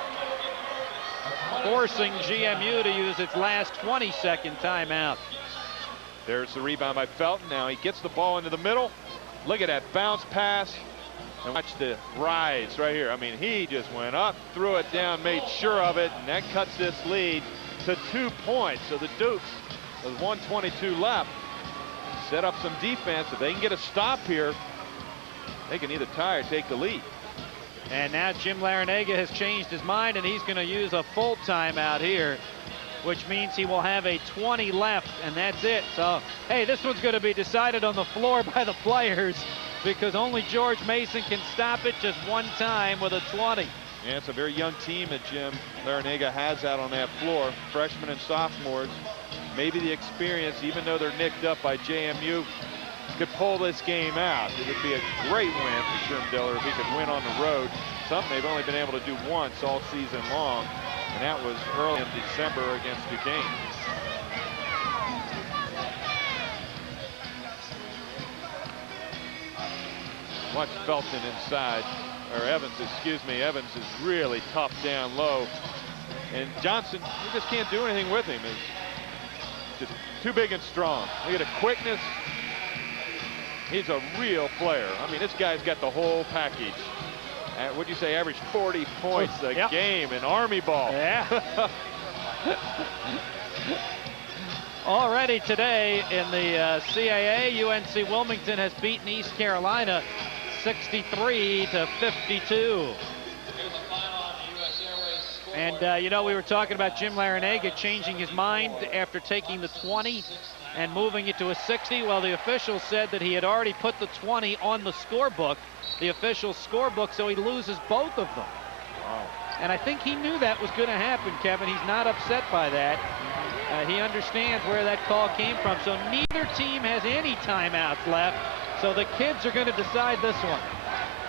forcing GMU to use its last 20-second timeout. There's the rebound by Felton. Now he gets the ball into the middle. Look at that bounce pass. And watch the rise right here. I mean, he just went up, threw it down, made sure of it, and that cuts this lead to 2 points. So the Dukes, with 1:22 left, set up some defense. If they can get a stop here, they can either tie or take the lead. And now Jim Larinaga has changed his mind, and he's going to use a full timeout here, which means he will have a 20 left, and that's it. So, hey, this one's going to be decided on the floor by the players, because only George Mason can stop it just one time with a 20. Yeah, it's a very young team that Jim Larinaga has out on that floor. Freshmen and sophomores. Maybe the experience, even though they're nicked up by JMU, could pull this game out. It would be a great win for Sherman Dillard if he could win on the road. Something they've only been able to do once all season long, and that was early in December against Duquesne. Watch Felton inside, or Evans, excuse me. Evans is really tough down low. And Johnson, you just can't do anything with him. He's just too big and strong. Look at the quickness. He's a real player. I mean, this guy's got the whole package. What'd you say, average 40 points a game in Army ball. Yeah. Already today in the CAA, UNC Wilmington has beaten East Carolina 63-52. And you know, we were talking about Jim Larrañaga changing his mind after taking the 20 and moving it to a 60. Well, the official said that he had already put the 20 on the scorebook, the official scorebook, so he loses both of them. Wow. And I think he knew that was going to happen, Kevin. He's not upset by that. He understands where that call came from. So neither team has any timeouts left. So the kids are going to decide this one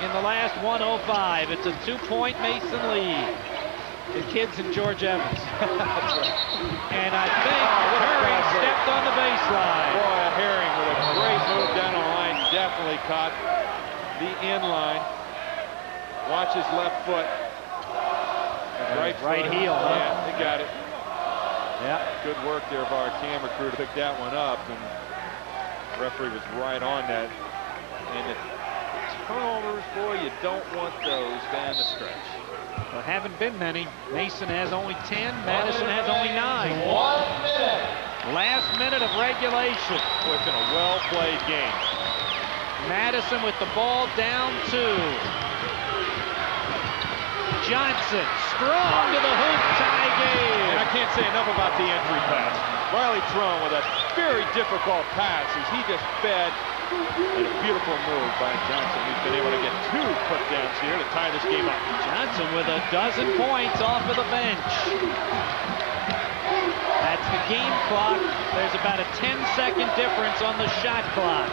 in the last 1:05. It's a 2-point Mason lead. The kids and George Evans. And I think Herring stepped on the baseline. Boy, Herring with a great move down the line. Definitely caught the in line. Watch his left foot. Right heel, huh? Yeah, they got it. Yeah. Good work there of our camera crew to pick that one up. And the referee was right on that. And the turnovers, boy, you don't want those down the stretch. There haven't been many. Mason has only 10. Madison has only 9. 1 minute. Last minute of regulation. Boy, it's been a well-played game. Madison with the ball down 2. Johnson strong to the hoop, tie game. And I can't say enough about the entry pass. Riley Trone with a very difficult pass as he just fed. And a beautiful move by Johnson. He's been able to get 2 put downs here to tie this game up. Johnson with a dozen points off of the bench. That's the game clock. There's about a 10-second difference on the shot clock.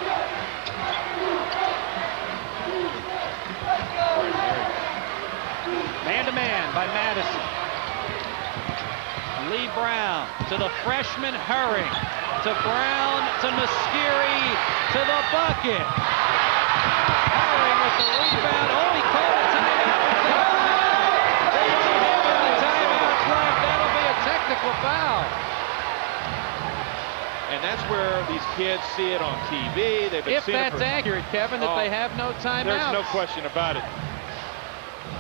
Man-to-man by Madison. Lee Brown to the freshman Herring. To Brown, to Masciri, to the bucket. Herring with the rebound. Oh, he called a timeout. They don't have any timeouts left. That'll be a technical foul. And that's where these kids see it on TV. They've been If seeing that's accurate, Kevin, that they have no timeouts. There's no question about it.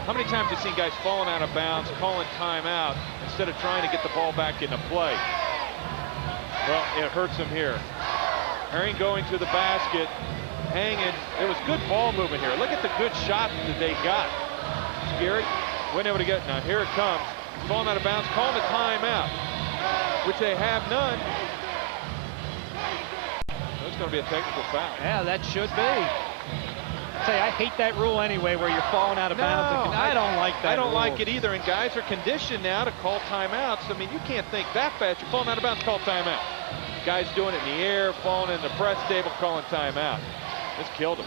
How many times have you seen guys falling out of bounds, calling timeout, instead of trying to get the ball back into play? Well, it hurts him here. Herring going to the basket, hanging. It was good ball movement here. Look at the good shot that they got. Scary. Wasn't able to get. Now here it comes. Falling out of bounds, calling a timeout, which they have none. That's going to be a technical foul. Yeah, that should be. Say, I hate that rule anyway, where you're falling out of bounds. I don't like that. I don't rule. like it either. And guys are conditioned now to call timeouts. I mean, you can't think that fast. You're falling out of bounds, call timeout. Guys doing it in the air, falling in the press table, calling timeout. This killed him.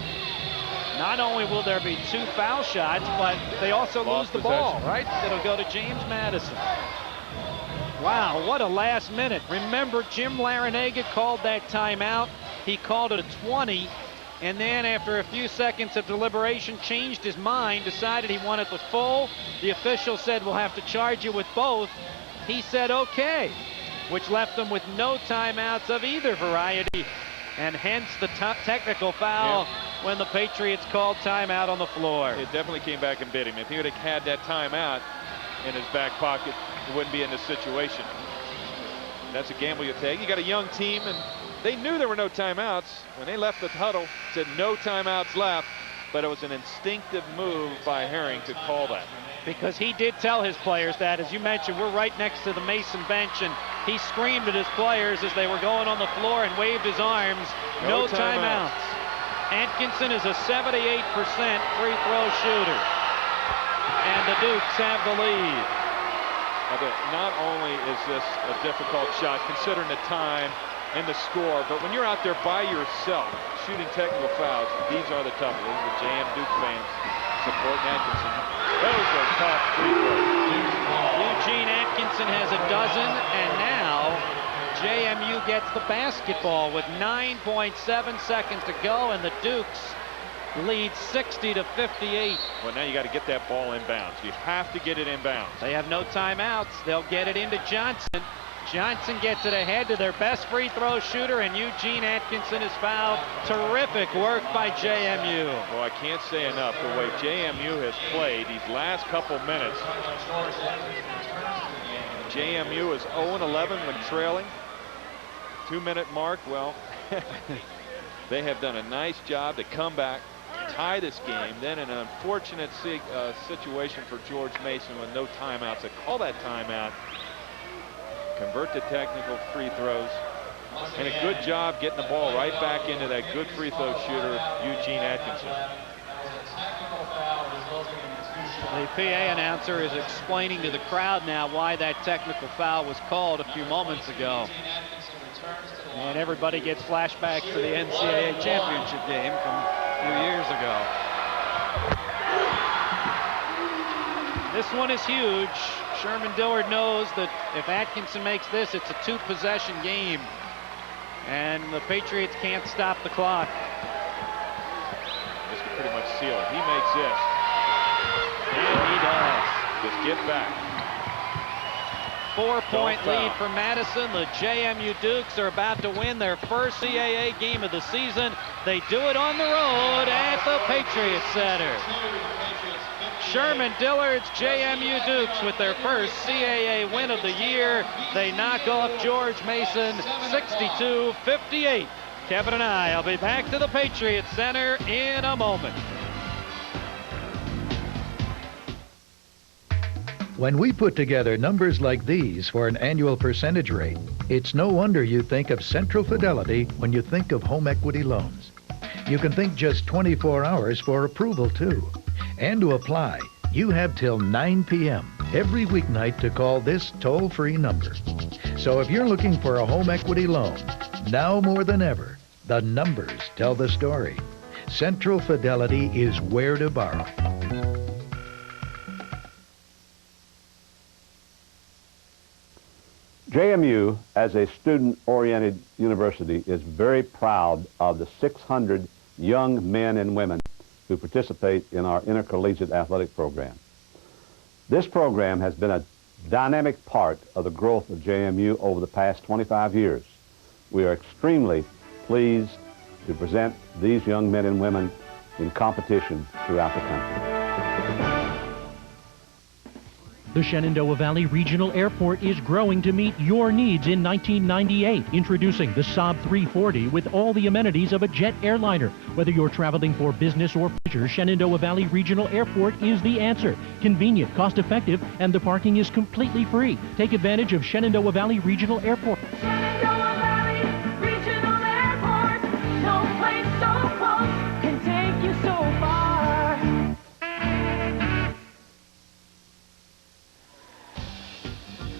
Not only will there be 2 foul shots, but they also lose the ball, right? It'll go to James Madison. Wow, what a last minute. Remember, Jim Larrañaga called that timeout. He called it a 20. And then after a few seconds of deliberation, changed his mind, decided he wanted the full. The official said, we'll have to charge you with both. He said, okay, which left them with no timeouts of either variety. And hence the technical foul when the Patriots called timeout on the floor. It definitely came back and bit him. If he would have had that timeout in his back pocket, he wouldn't be in this situation. That's a gamble you take. You got a young team, and they knew there were no timeouts. When they left the huddle, said no timeouts left, but it was an instinctive move by Herring to call that. Because he did tell his players that, as you mentioned, we're right next to the Mason bench, and he screamed at his players as they were going on the floor and waved his arms. No timeouts. Atkinson is a 78% free throw shooter. And the Dukes have the lead. Not only is this a difficult shot, considering the time and the score, but when you're out there by yourself shooting technical fouls, these are the tough ones. The JM Duke fans supporting Atkinson. Those are tough free throws. Eugene Atkinson has a dozen, and now JMU gets the basketball with 9.7 seconds to go, and the Dukes lead 60-58. Well, now you got to get that ball inbounds. You have to get it inbounds. They have no timeouts. They'll get it into Johnson. Johnson gets it ahead to their best free throw shooter, and Eugene Atkinson is fouled. Terrific work by JMU. Well, I can't say enough the way JMU has played these last couple minutes. JMU is 0-11 when trailing. 2-minute mark. Well, they have done a nice job to come back, tie this game. Then an unfortunate situation for George Mason with no timeouts. They call that timeout. Convert to technical free throws. And a good job getting the ball right back into that good free throw shooter, Eugene Atkinson. The PA announcer is explaining to the crowd now why that technical foul was called a few moments ago. And everybody gets flashbacks to the NCAA championship game from a few years ago. This one is huge. Sherman Dillard knows that if Atkinson makes this, it's a two-possession game. And the Patriots can't stop the clock. This could pretty much seal it. He makes this. And he does. Just get back. 4-point lead for Madison. The JMU Dukes are about to win their first CAA game of the season. They do it on the road at the Patriots Center. Sherman Dillard's JMU Dukes with their first CAA win of the year. They knock off George Mason 62-58. Kevin and I will be back to the Patriots Center in a moment. When we put together numbers like these for an annual percentage rate, it's no wonder you think of Central Fidelity when you think of home equity loans. You can think just 24 hours for approval, too. And to apply, you have till 9 p.m. every weeknight to call this toll-free number. So if you're looking for a home equity loan, now more than ever, the numbers tell the story. Central Fidelity is where to borrow. JMU, as a student-oriented university, is very proud of the 600 young men and women who participate in our intercollegiate athletic program. This program has been a dynamic part of the growth of JMU over the past 25 years. We are extremely pleased to present these young men and women in competition throughout the country. The Shenandoah Valley Regional Airport is growing to meet your needs in 1998. Introducing the Saab 340 with all the amenities of a jet airliner. Whether you're traveling for business or pleasure, Shenandoah Valley Regional Airport is the answer. Convenient, cost-effective, and the parking is completely free. Take advantage of Shenandoah Valley Regional Airport. Shenandoah Valley Regional Airport. No place so close can take you so far.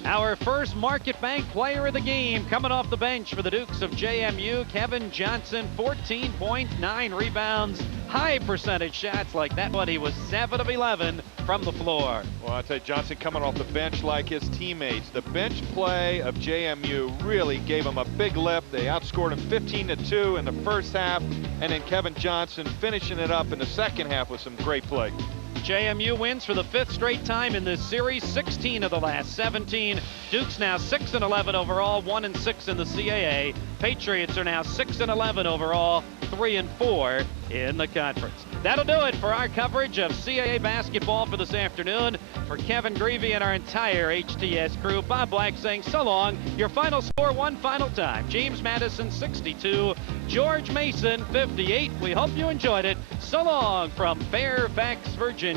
Our first Market Bank player of the game coming off the bench for the Dukes of JMU, Kevin Johnson, 14.9 rebounds, high percentage shots like that one. He was 7 of 11 from the floor. Well, I tell you, Johnson coming off the bench like his teammates. The bench play of JMU really gave him a big lift. They outscored him 15-2 in the first half, and then Kevin Johnson finishing it up in the second half with some great play. JMU wins for the 5th straight time in this series, 16 of the last 17. Duke's now 6-11 overall, 1-6 in the CAA. Patriots are now 6-11 overall, 3-4 in the conference. That'll do it for our coverage of CAA basketball for this afternoon. For Kevin Greavy and our entire HTS crew, Bob Black saying so long. Your final score one final time. James Madison 62, George Mason 58. We hope you enjoyed it. So long from Fairfax, Virginia.